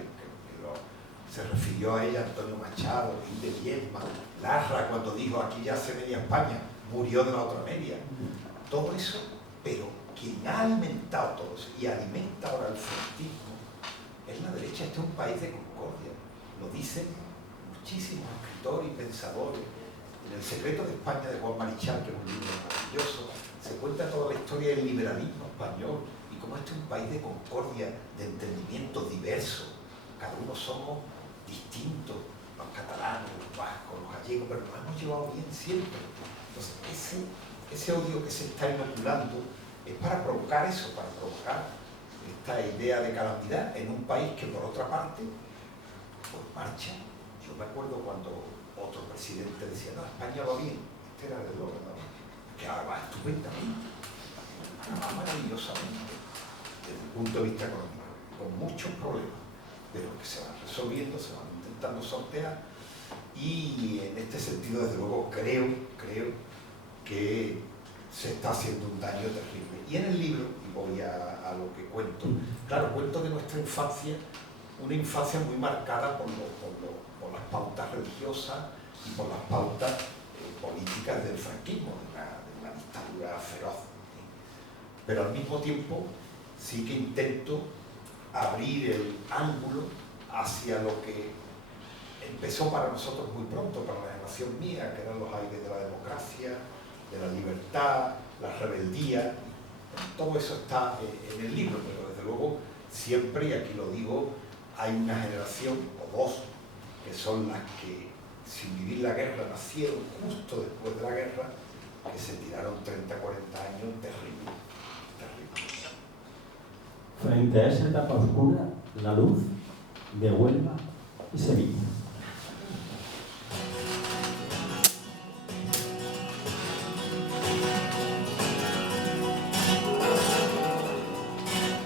Se refirió a ella Antonio Machado, Gil de Viedma, Larra, cuando dijo aquí ya hace media España, murió de la otra media. Todo eso, pero quien ha alimentado todo eso y alimenta ahora el franquismo es la derecha. Este es un país de concordia, lo dicen muchísimos escritores y pensadores. En El secreto de España de Juan Marichal, que es un libro maravilloso, se cuenta toda la historia del liberalismo español y cómo este es un país de concordia, de entendimientos diversos. Cada uno somos distintos, los catalanes, los vascos, los gallegos, pero nos hemos llevado bien siempre. Entonces, ese odio que se está inoculando es para provocar eso, para provocar esta idea de calamidad en un país que, por otra parte, pues marcha. Yo me acuerdo cuando otro presidente decía, no, España va bien, este era el gobernador, que ahora va estupendamente, ahora va maravillosamente, desde el punto de vista económico, con muchos problemas, pero que se van resolviendo, se van intentando sortear, y en este sentido, desde luego, creo que se está haciendo un daño terrible. Y en el libro, y voy a lo que cuento, claro, cuento de nuestra infancia, una infancia muy marcada por las pautas religiosas y por las pautas políticas del franquismo, de una dictadura feroz. Pero al mismo tiempo sí que intento abrir el ángulo hacia lo que empezó para nosotros muy pronto, para la generación mía, que eran los aires de la democracia, de la libertad, la rebeldía. Todo eso está en el libro, pero desde luego siempre, y aquí lo digo, hay una generación o dos que son las que, sin vivir la guerra, nacieron justo después de la guerra, que se tiraron 30, 40 años terrible. Frente a esa etapa oscura, la luz de Huelva y Sevilla.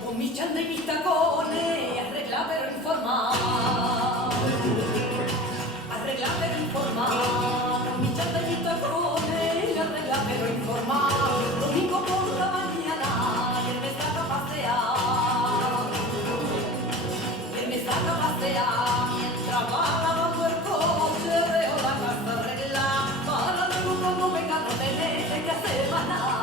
Con mi chándal y mis tacones, arregla pero informar. Arregla pero informar. Con mi chándal y mis tacones, arregla pero informar. Domingo por la mañana, él me saca a pasear. Él me saca a pasear. Mientras va lavando el coche, veo la casa arreglada. Para luego cuando venga no tener que hacer más nada.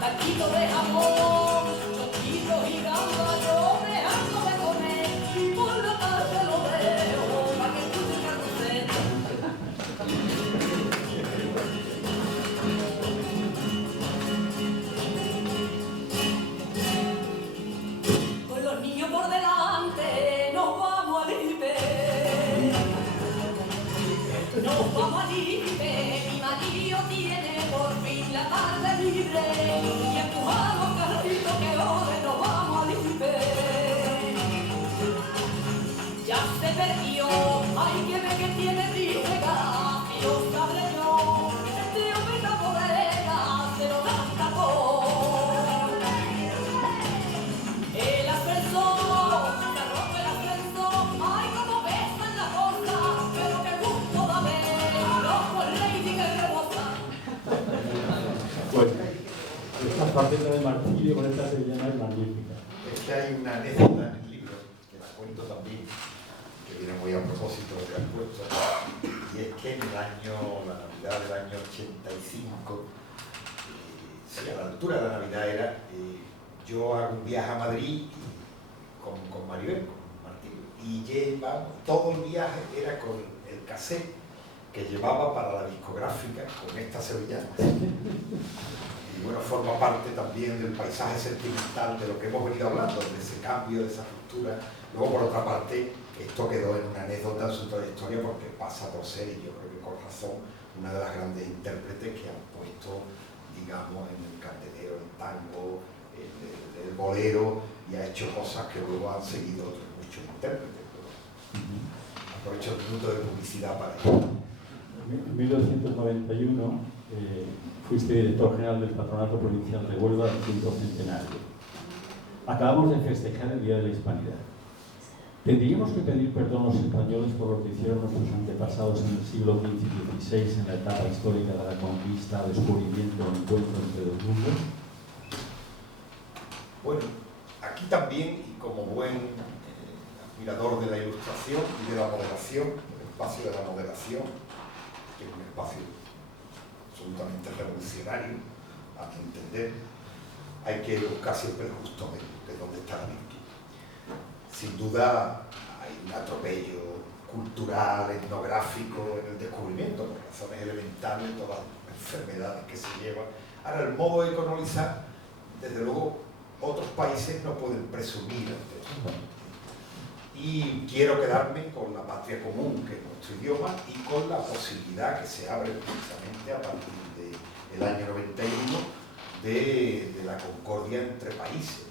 Taquito de jamón, choquito y gamba, yo dejándome comer, y por la tarde lo veo, pa' que escuche el carrusel. Con los niños por delante, nos vamos a Lipe. Nos vamos a Lipe, mi marido tiene por fin la tarde libre. Y empujamos carritos que ore, nos vamos a Lipe. Ya se perdió, hay que ver que tiene briga. Y lo sabré yo, este hombre la bodega se lo da un tacón. El ascensor, se rompe el ascensor, ay como pesan la cosa, pero qué gusto da ver, loco el lady que rebosa. Pues esta faceta de martirio con esta sevillana es magnífica. Es que hay una anécdota en el libro, que la cuento también, que viene muy a propósito de lo que has puesto, y es que en la Navidad del año 85, sí, a la altura de la Navidad era, yo hago un viaje a Madrid con Maribel, con Martín, y llevamos, todo el viaje era con el cassette que llevaba para la discográfica con esta sevillana. Y bueno, forma parte también del paisaje sentimental de lo que hemos venido hablando, de ese cambio, de esa ruptura. Luego, por otra parte, esto quedó en una anécdota en su trayectoria porque pasa por ser, y yo creo que con razón, una de las grandes intérpretes que han puesto, digamos, en el candelero, el tango, el bolero, y ha hecho cosas que luego han seguido otros muchos intérpretes. Aprovecho el minuto de publicidad para ello. En 1991 fuiste director general del Patronato Provincial de Huelva del 5º centenario. Acabamos de festejar el Día de la Hispanidad. ¿Tendríamos que pedir perdón a los españoles por lo que hicieron nuestros antepasados en el siglo XV y XVI en la etapa histórica de la conquista, descubrimiento o encuentro entre dos mundos? Bueno, aquí también, y como buen admirador de la ilustración y de la moderación, el espacio de la moderación, que es un espacio absolutamente revolucionario, a mi entender, hay que buscar siempre el justo medio, de dónde está la virtud. Sin duda hay un atropello cultural, etnográfico en el descubrimiento, por razones elementales, todas las enfermedades que se llevan. Ahora, el modo de colonizar, desde luego, otros países no pueden presumir ante eso. Y quiero quedarme con la patria común, que es nuestro idioma, y con la posibilidad que se abre precisamente a partir del año 91 de la concordia entre países.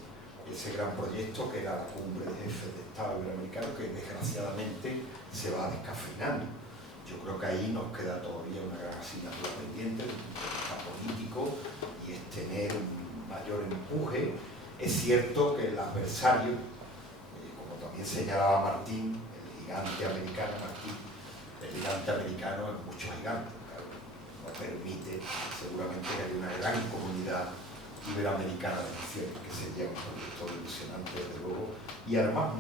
Ese gran proyecto que era la cumbre de jefes de Estado iberoamericanos, que desgraciadamente se va descafeinando. Yo creo que ahí nos queda todavía una gran asignatura pendiente desde el punto de vista político, y es tener un mayor empuje. Es cierto que el adversario, como también señalaba Martín, el gigante americano Martín, el gigante americano es mucho gigante, claro, no permite seguramente que haya una gran comunidad iberoamericana de naciones, que sería un proyecto ilusionante desde luego, y además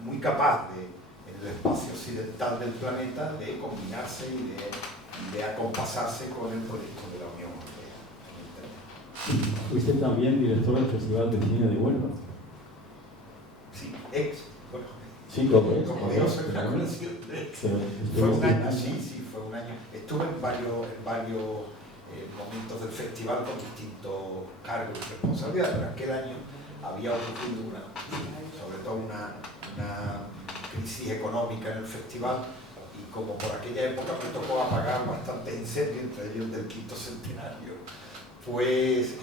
muy capaz de, en el espacio occidental del planeta, de combinarse y de acompasarse con el proyecto de la Unión Europea. Fuiste también director del Festival de Cine de Huelva. Sí, bueno, Sí, como digo, soy una colección de fue un año, sí, fue un año. Estuve en varios momentos del festival con distintos cargos y responsabilidades, pero aquel año había ocurrido sobre todo una crisis económica en el festival, y como por aquella época me tocó apagar bastantes incendios, entre ellos del quinto centenario, pues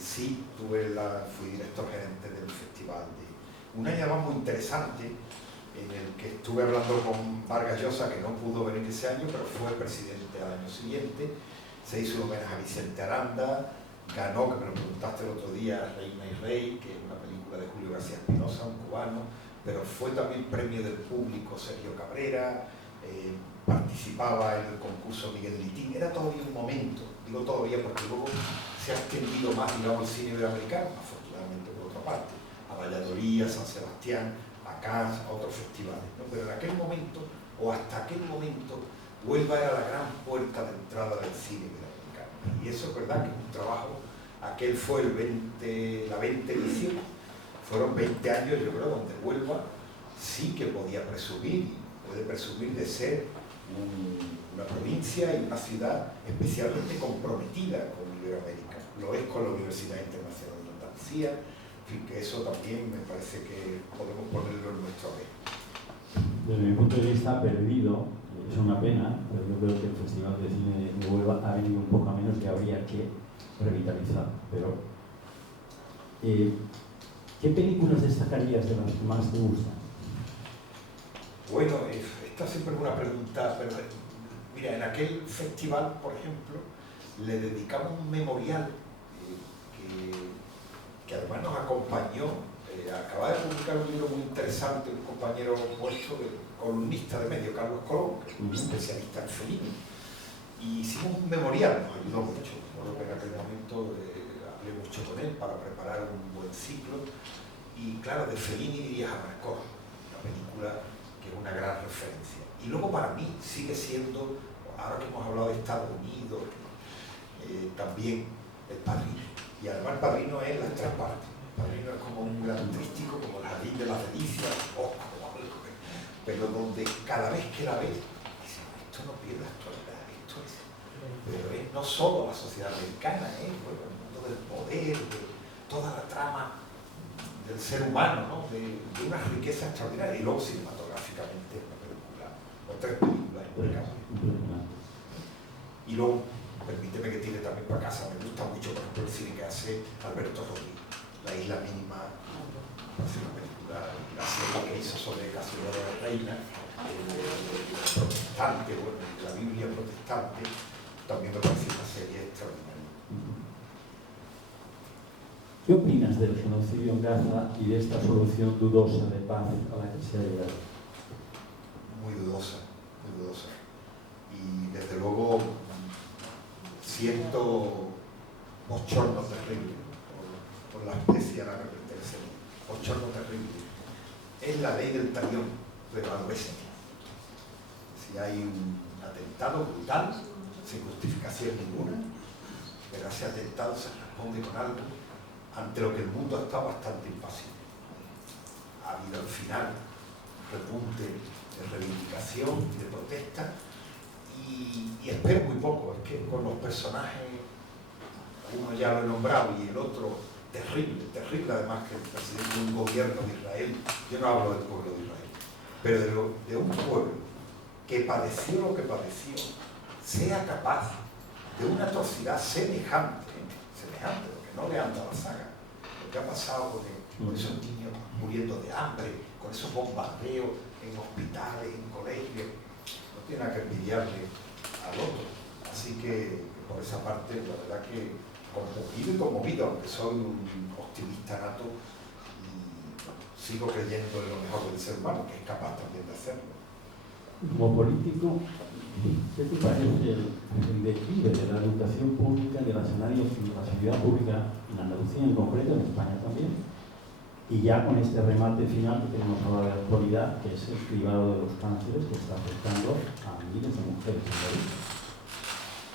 sí, fui director gerente del festival. Un año además muy interesante, en el que estuve hablando con Vargas Llosa, que no pudo venir ese año, pero fue presidente al año siguiente. Se hizo un homenaje a Vicente Aranda, ganó, que me lo preguntaste el otro día, Reina y Rey, que es una película de Julio García Espinosa, un cubano, pero fue también premio del público Sergio Cabrera, participaba en el concurso Miguel Litín. Era todavía un momento, digo todavía porque luego se ha extendido más, digamos, el cine iberoamericano, afortunadamente por otra parte, a Valladolid, a San Sebastián, a Cannes, a otros festivales, ¿no? Pero en aquel momento, o hasta aquel momento, Huelva era la gran puerta de entrada del cine iberoamericano. Y eso es verdad que es un trabajo, aquel fue la 20 edición, fueron 20 años, yo creo, donde Huelva sí que podía presumir, y puede presumir de ser una provincia y una ciudad especialmente comprometida con Iberoamérica. Lo es con la Universidad Internacional de Andalucía, en fin, que eso también me parece que podemos ponerlo en nuestro haber. Desde mi punto de vista, perdido, es una pena, pero yo creo que el Festival de Cine de Huelva ha venido un poco a menos, que habría que revitalizar. Pero, ¿qué películas destacarías de las que más te gustan? Bueno, esta siempre es una pregunta, pero mira, en aquel festival, por ejemplo, le dedicamos un memorial que además nos acompañó. Acaba de publicar un libro muy interesante, un compañero vuestro, columnista de medio, Carlos Colón, que es un especialista en Fellini, y hicimos un memorial, nos ayudó mucho. Recuerdo que en aquel momento hablé mucho con él para preparar un buen ciclo, y claro, de Fellini dirías a Marcor, una película que es una gran referencia. Y luego para mí sigue siendo, ahora que hemos hablado de Estados Unidos, también El Padrino. Y además El Padrino es las tres partes. El Padrino es como un gran trístico, como El Jardín de las Delicias, o como algo, pero donde cada vez que la ves, dices, esto no pierde actualidad, esto es. Pero es no solo la sociedad americana, bueno, el mundo del poder, de toda la trama del ser humano, ¿no? de una riqueza extraordinaria, y luego cinematográficamente una película, o tres películas impecables. Y luego, permíteme que tire también para casa, me gusta mucho, por ejemplo, el cine que hace Alberto Rodríguez, La Isla Mínima, hace una película, la serie que hizo sobre Casimiro de la Reina, protestante, bueno, la Biblia protestante, también me parece una serie extraordinaria. ¿Qué opinas del genocidio en Gaza y de esta solución dudosa de paz a la que se ha llegado? Muy dudosa, muy dudosa. Y desde luego siento bochorno terrible por la especie a la que pertenece. Bochorno terrible. Es la ley del talión, pero al bestia. Si hay un atentado brutal, sin justificación ninguna, pero a ese atentado se responde con algo ante lo que el mundo está bastante impasible. Ha habido al final repunte de reivindicación y de protesta, y espero muy poco. Es que con los personajes, uno ya lo he nombrado y el otro terrible además, que el presidente de un gobierno de Israel, yo no hablo del pueblo de Israel, pero de un pueblo que padeció lo que padeció, sea capaz de una atrocidad semejante, porque no le anda la saga, lo que ha pasado con esos niños muriendo de hambre, con esos bombardeos en hospitales, en colegios, no tiene nada que envidiarle al otro. Así que por esa parte, la verdad que conmovido, aunque soy un optimista nato, y sigo creyendo en lo mejor del ser humano, que es capaz también de hacerlo. Como político, ¿qué te parece el declive de la educación pública, de la sanidad pública en Andalucía en concreto, en España también? Y ya con este remate final que queremos hablar de la actualidad, que es el cribado de los cánceres que está afectando a miles de mujeres en Madrid.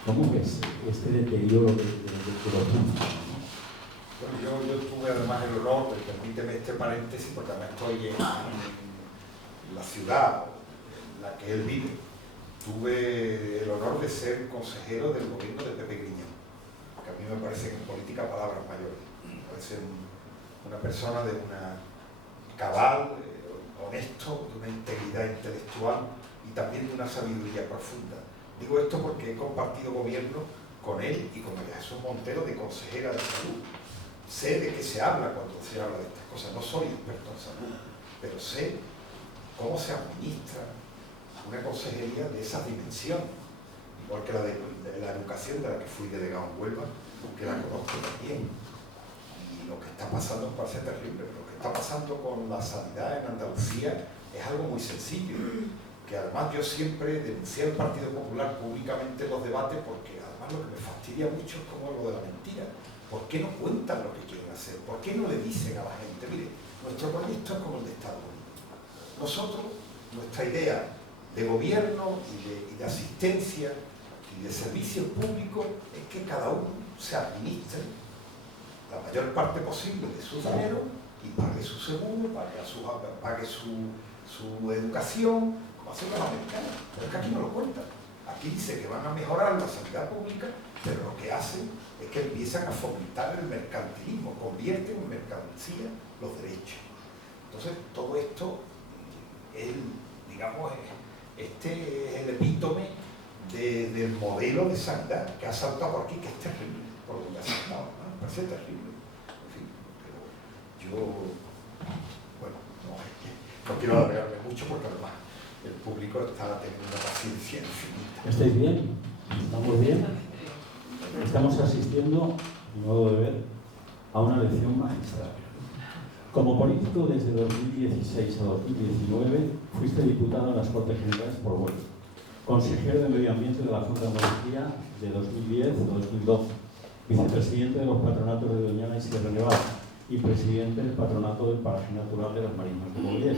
¿Cómo ves este deterioro de los cánceres? Bueno, yo tuve además el honor, permíteme este paréntesis, porque además estoy en la ciudad en la que él vive. Tuve el honor de ser consejero del gobierno de Pepe Griñán, que a mí me parece que en política palabras mayores. Me parece una persona de una cabal, honesto, de una integridad intelectual y también de una sabiduría profunda. Digo esto porque he compartido gobierno con él y con María Jesús Montero de consejera de salud. Sé de qué se habla cuando se habla de estas cosas. No soy experto en salud, pero sé cómo se administra una consejería de esa dimensión, igual que la de la educación, de la que fui delegado en Huelva, que la conozco también. Y lo que está pasando me parece terrible. Lo que está pasando con la sanidad en Andalucía es algo muy sencillo, que además yo siempre denuncié al Partido Popular públicamente en los debates, porque además lo que me fastidia mucho es como lo de la mentira. ¿Por qué no cuentan lo que quieren hacer? ¿Por qué no le dicen a la gente, mire, nuestro proyecto es como el de Estados Unidos? Nosotros, nuestra idea de gobierno y de asistencia y de servicios públicos es que cada uno se administre la mayor parte posible de su dinero y pague su seguro, pague su educación, como hacen los americanos. Pero es que aquí no lo cuentan. Aquí dice que van a mejorar la sanidad pública, pero lo que hacen es que empiezan a fomentar el mercantilismo, convierten en mercancía los derechos. Entonces, todo esto es, digamos, este es el epítome del modelo de sanidad que ha saltado por aquí, que es terrible, por donde ha saltado, ¿no? Me parece terrible. En fin, pero yo, bueno, no quiero alargarme mucho porque además el público está teniendo una paciencia infinita. ¿Estáis bien? ¿Estamos bien? Estamos asistiendo, a mi modo de ver, a una lección magistral. Como político, desde 2016 a 2019, fuiste diputado en las Cortes Generales por Huelva, consejero de Medio Ambiente de la Junta de Andalucía de 2010 a 2012, vicepresidente de los patronatos de Doñana y Sierra Nevada y presidente del patronato del Paraje Natural de las Marismas de Moguer.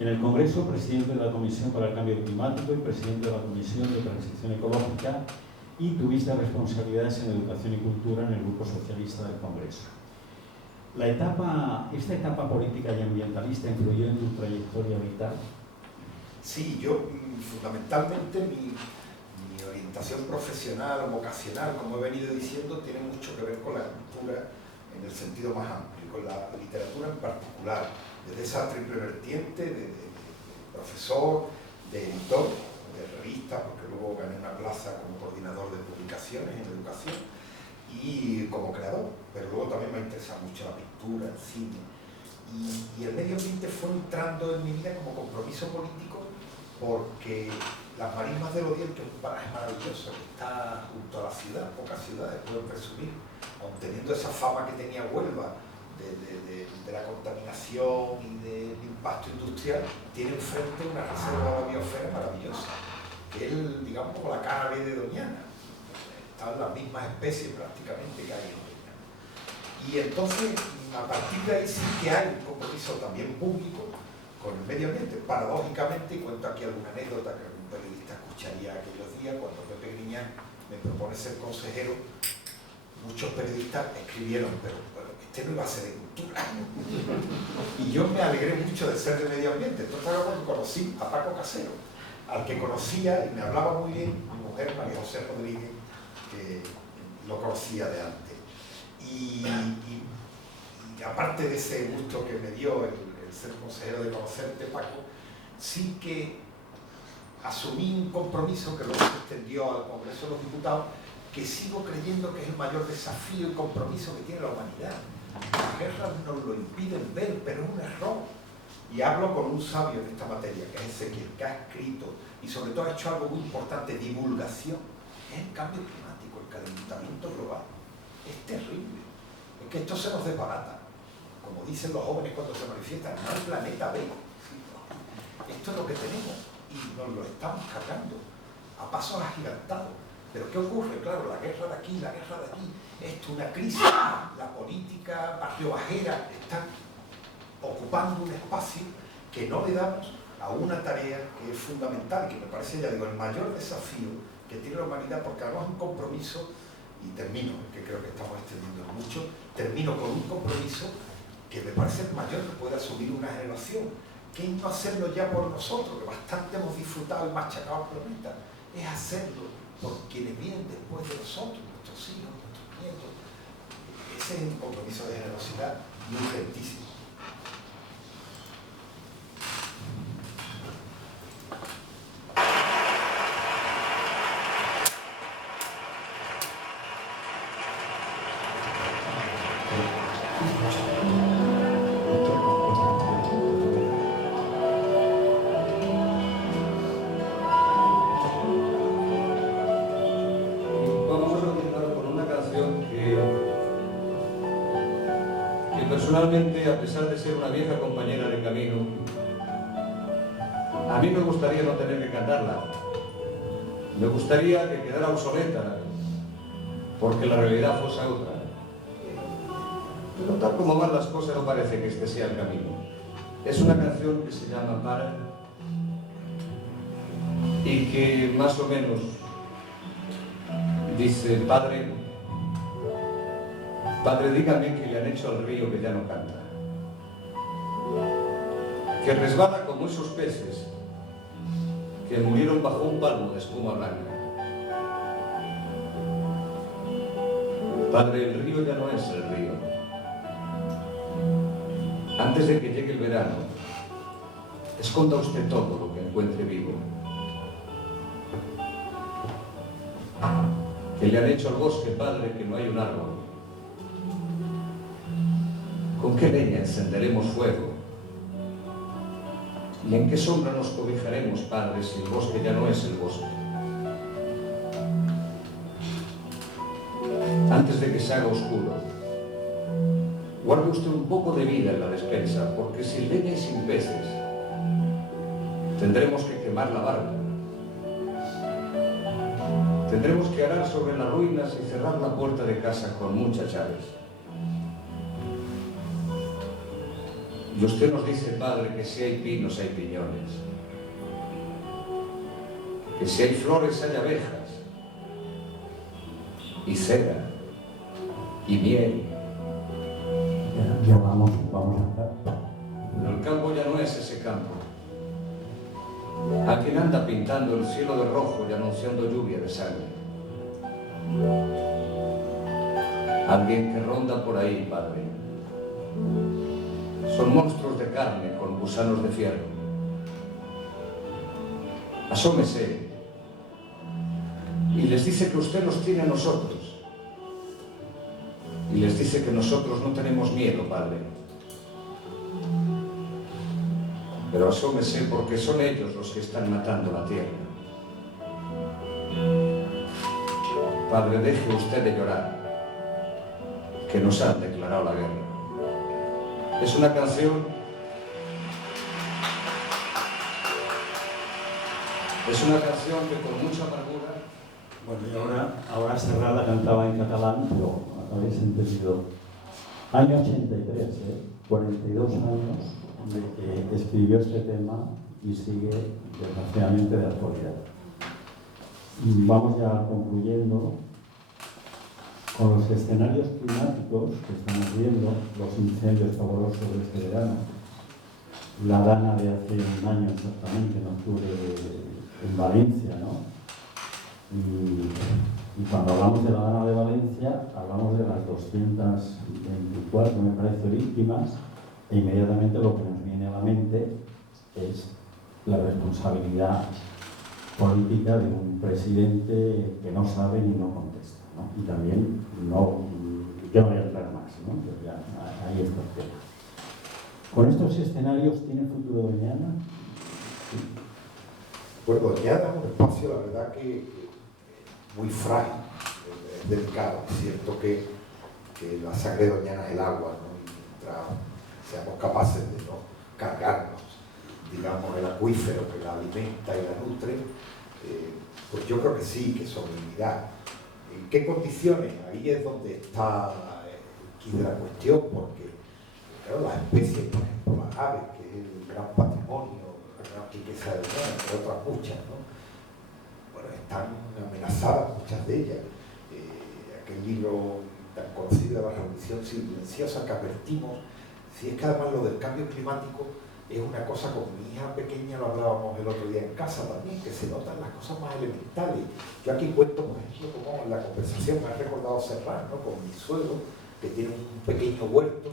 En el Congreso, presidente de la Comisión para el Cambio Climático y presidente de la Comisión de Transición Ecológica, y tuviste responsabilidades en Educación y Cultura en el Grupo Socialista del Congreso. ¿Esta etapa política y ambientalista influyó en tu trayectoria vital? Sí, yo fundamentalmente mi orientación profesional o vocacional, como he venido diciendo, tiene mucho que ver con la cultura en el sentido más amplio, con la literatura en particular, desde esa triple vertiente de profesor, de editor, de revista, porque luego gané una plaza como coordinador de publicaciones en educación, y como creador, pero luego también me interesa mucho la pintura, el cine, y el medio ambiente fue entrando en mi vida como compromiso político, porque las Marismas del Odiel, que es un paraje maravilloso, que está junto a la ciudad, pocas ciudades pueden presumir, aun teniendo esa fama que tenía Huelva de la contaminación y del impacto industrial, tiene enfrente una reserva de biosfera maravillosa, que es, digamos, como la cara B de Doñana. Están las mismas especies prácticamente que hay en Doñana. Y entonces, a partir de ahí sí que hay un compromiso también público con el medio ambiente. Paradójicamente, y cuento aquí alguna anécdota que algún periodista escucharía aquellos días, cuando Pepe Griñán me propone ser consejero, muchos periodistas escribieron, pero este no iba a ser de cultura. Y yo me alegré mucho de ser de medio ambiente. Entonces ahora cuando conocí a Paco Casero, al que conocía y me hablaba muy bien, mi mujer María José Rodríguez, que lo conocía de antes. Y aparte de ese gusto que me dio el ser consejero de conocerte, Paco, sí que asumí un compromiso que luego se extendió al Congreso de los Diputados, que sigo creyendo que es el mayor desafío y compromiso que tiene la humanidad. Las guerras nos lo impiden ver, pero es un error. Y hablo con un sabio en esta materia, que es Ezequiel, que ha escrito y sobre todo ha hecho algo muy importante, divulgación. Es el cambio climático, el calentamiento global. Es terrible. Es que esto se nos desbarata. Como dicen los jóvenes cuando se manifiestan, no hay planeta B. Esto es lo que tenemos y nos lo estamos cargando a pasos agigantados. Pero ¿qué ocurre? Claro, la guerra de aquí, la guerra de allí, esto, una crisis, la política barriobajera está ocupando un espacio que no le damos a una tarea que es fundamental, que me parece, ya digo, el mayor desafío que tiene la humanidad, porque además es un compromiso, y termino, que creo que estamos extendiendo mucho, termino con un compromiso que me parece el mayor que puede asumir una generación, que es no hacerlo ya por nosotros, que bastante hemos disfrutado y machacado el planeta, es hacerlo por quienes vienen después de nosotros, nuestros hijos, nuestros nietos. Ese es un compromiso de generosidad y urgentísimo. Personalmente, a pesar de ser una vieja compañera de camino, a mí me gustaría no tener que cantarla. Me gustaría que quedara obsoleta, porque la realidad fuese otra. Pero tal como van las cosas, no parece que este sea el camino. Es una canción que se llama Para, y que más o menos dice: Padre, Padre, dígame qué le han hecho al río que ya no canta, que resbala como esos peces que murieron bajo un palmo de espuma blanca. Padre, el río ya no es el río. Antes de que llegue el verano, esconda usted todo lo que encuentre vivo. Que le han hecho al bosque, Padre, que no hay un árbol. ¿Con qué leña encenderemos fuego? ¿Y en qué sombra nos cobijaremos, Padre, si el bosque ya no es el bosque? Antes de que se haga oscuro, guarde usted un poco de vida en la despensa, porque sin leña y sin peces tendremos que quemar la barca. Tendremos que arar sobre las ruinas y cerrar la puerta de casa con muchas llaves. Y usted nos dice, Padre, que si hay pinos hay piñones, que si hay flores hay abejas, y cera, y miel. Ya vamos a estar. Pero el campo ya no es ese campo. A quien anda pintando el cielo de rojo y anunciando lluvia de sangre. Alguien que ronda por ahí, Padre. Son monstruos de carne con gusanos de fierro. Asómese y les dice que usted nos tiene a nosotros. Y les dice que nosotros no tenemos miedo, Padre. Pero asómese porque son ellos los que están matando la tierra. Padre, deje usted de llorar, que nos han declarado la guerra. Es una canción que con mucha amargura. Bueno, y ahora Serrat la cantaba en catalán, pero habéis entendido. Año 83, 42 años de que escribió este tema y sigue desgraciadamente de actualidad. Vamos ya concluyendo con los los escenarios climáticos que estamos viendo, los incendios pavorosos de este verano, la Dana de hace un año exactamente, en octubre, en Valencia, ¿no? Y cuando hablamos de la Dana de Valencia, hablamos de las 224, me parece, víctimas, e inmediatamente lo que nos viene a la mente es la responsabilidad política de un presidente que no sabe ni no contesta, ¿no? Y también yo no voy a entrar más, ¿no? Pero ya, ahí está el tema. ¿Con estos escenarios tiene futuro Doñana? Sí. Pues Doñana es un espacio, la verdad, que muy frágil, es delicado. Es cierto que la sangre de Doñana es el agua, ¿no? Y mientras seamos capaces de no cargarnos, digamos, el acuífero que la alimenta y la nutre, pues yo creo que sí, que sobrevivirá. ¿En qué condiciones? Ahí es donde está el quid de la cuestión, porque claro, las especies, por ejemplo, las aves, que es el gran patrimonio, la gran riqueza del mundo, entre otras muchas, ¿no? Bueno, están amenazadas muchas de ellas. Aquel libro tan conocido de la Revolución Silenciosa que advertimos, si es que además lo del cambio climático es una cosa, con mi hija pequeña lo hablábamos el otro día en casa también, que se notan las cosas más elementales. Yo aquí cuento, por ejemplo, como en la conversación me ha recordado Serrán, ¿no? Con mi suegro, que tiene un pequeño huerto,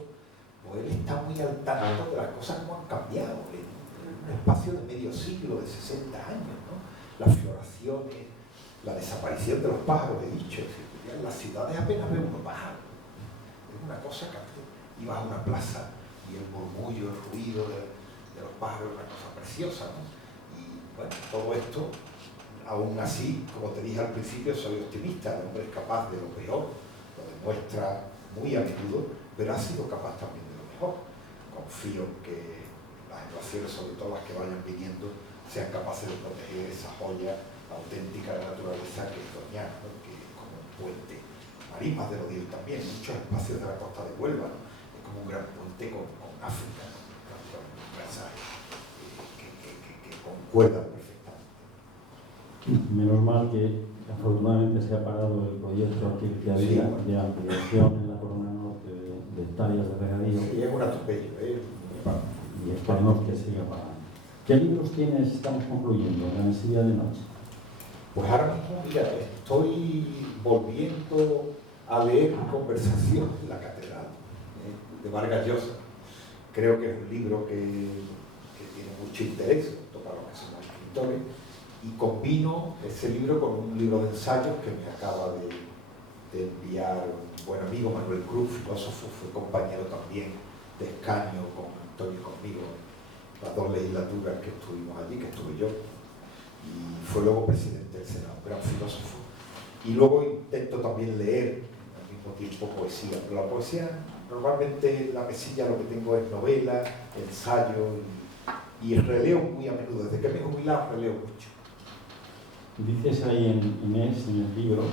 pues él está muy al tanto de las cosas como han cambiado en un espacio de medio siglo, de 60 años, ¿no? Las floraciones, la desaparición de los pájaros, he dicho, en las ciudades apenas veo unos pájaros. Es una cosa que ibas a una plaza y el murmullo, el ruido de los pájaros es una cosa preciosa, ¿no? Y bueno, todo esto, aún así, como te dije al principio, soy optimista, el hombre es capaz de lo peor, lo demuestra muy a menudo, pero ha sido capaz también de lo mejor. Confío en que las generaciones, sobre todo las que vayan viniendo, sean capaces de proteger esa joya auténtica de la naturaleza que es Doñana, ¿no? Que es como un puente. Marismas de Odil también, muchos espacios de la costa de Huelva, ¿no? Es como un gran puente con África, ¿no? Un mensaje que concuerdan perfectamente. Menos mal que afortunadamente se ha parado el proyecto aquel que había de ampliación en la corona norte de hectáreas de regadío. Sí, es un atropello, Y esperemos que siga parando. ¿Qué libros tienes, estamos concluyendo, en la mesilla de noche? Pues ahora mismo, mira, estoy volviendo a leer Conversación en la Catedral, de Vargas Llosa. Creo que es un libro que tiene mucho interés, para los que somos escritores, y combino ese libro con un libro de ensayos que me acaba de enviar un buen amigo, Manuel Cruz, filósofo, fue compañero también de escaño con Antonio y conmigo, las dos legislaturas que estuvimos allí, que estuve yo, y fue luego presidente del Senado, gran filósofo. Y luego intento también leer al mismo tiempo poesía, pero la poesía normalmente en la mesilla lo que tengo es novela, ensayo y releo muy a menudo. Desde que me he jubilado releo mucho. Dices ahí en el libro,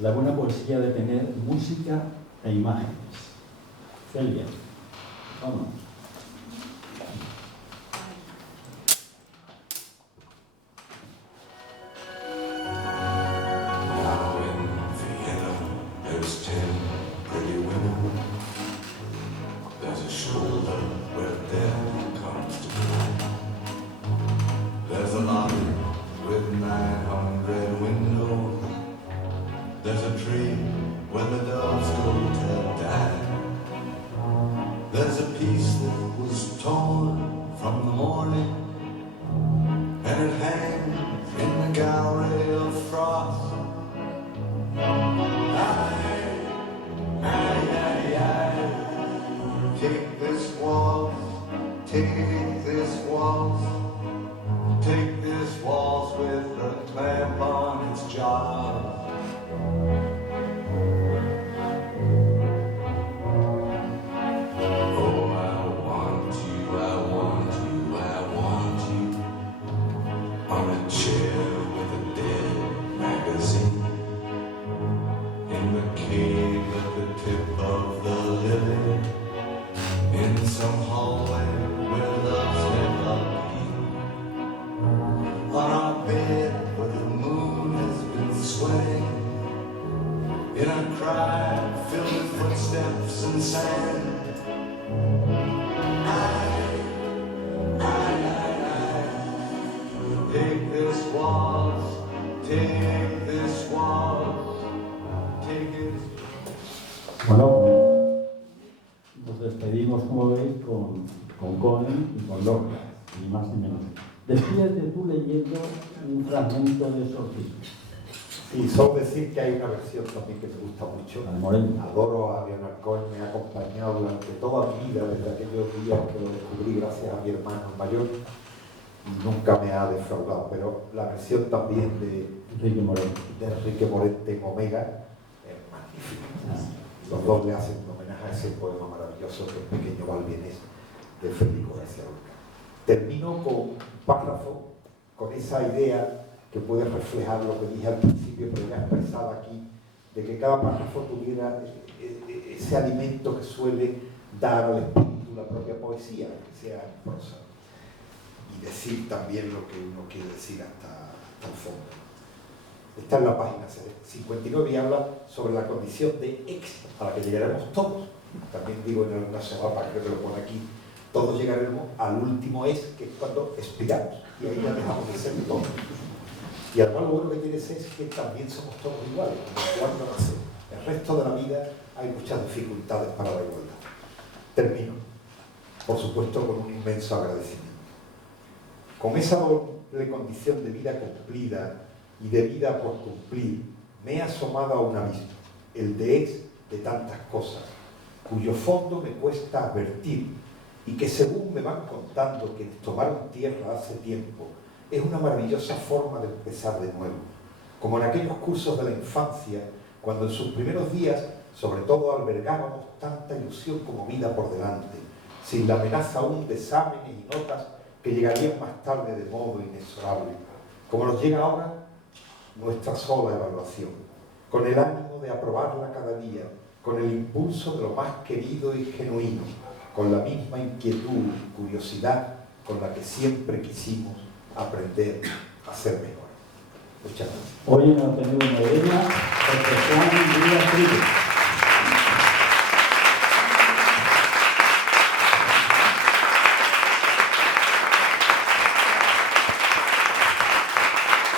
la buena poesía de tener música e imágenes. Celia, vamos. in a crowd filled with footsteps and sand. Take this waltz, take this waltz, take it. Bueno, nos despedimos, como veis, con Cohen y con Lorca, ni más ni menos. Despídete tú leyendo un fragmento de esos discos. Y solo decir que hay una versión también que me gusta mucho. La de Moreno. Adoro a Leonard Cohen, me ha acompañado durante toda mi vida, desde aquellos días que lo descubrí gracias a mi hermano mayor. Nunca me ha defraudado, pero la versión también de Enrique Morente en Omega es magnífica. Los dos le hacen un homenaje a ese poema maravilloso que es Pequeño Balbienés de Federico García Lorca. Termino con un párrafo, con esa idea que puede reflejar lo que dije al principio, pero ya expresado aquí, de que cada párrafo tuviera ese alimento que suele dar al espíritu la propia poesía, que sea en prosa. Y decir también lo que uno quiere decir hasta el fondo. Está en la página 59 y habla sobre la condición de ex, a la que llegaremos todos. También digo en una solapa que te lo pone aquí, todos llegaremos al último es, que es cuando expiramos, y ahí ya dejamos de ser todos. Y además lo bueno que tiene es que también somos todos iguales, como cuando nacemos. El resto de la vida hay muchas dificultades para la igualdad. Termino, por supuesto, con un inmenso agradecimiento. Con esa doble condición de vida cumplida y de vida por cumplir, me he asomado a un abismo, el de ex de tantas cosas, cuyo fondo me cuesta advertir y que según me van contando quienes tomaron tierra hace tiempo, es una maravillosa forma de empezar de nuevo, como en aquellos cursos de la infancia, cuando en sus primeros días, sobre todo, albergábamos tanta ilusión como vida por delante, sin la amenaza aún de exámenes y notas que llegarían más tarde de modo inexorable, como nos llega ahora nuestra sola evaluación, con el ánimo de aprobarla cada día, con el impulso de lo más querido y genuino, con la misma inquietud y curiosidad con la que siempre quisimos aprender a ser mejor. Muchas gracias. Hoy en el Ateneo de Morena, José Juan Díaz Frías.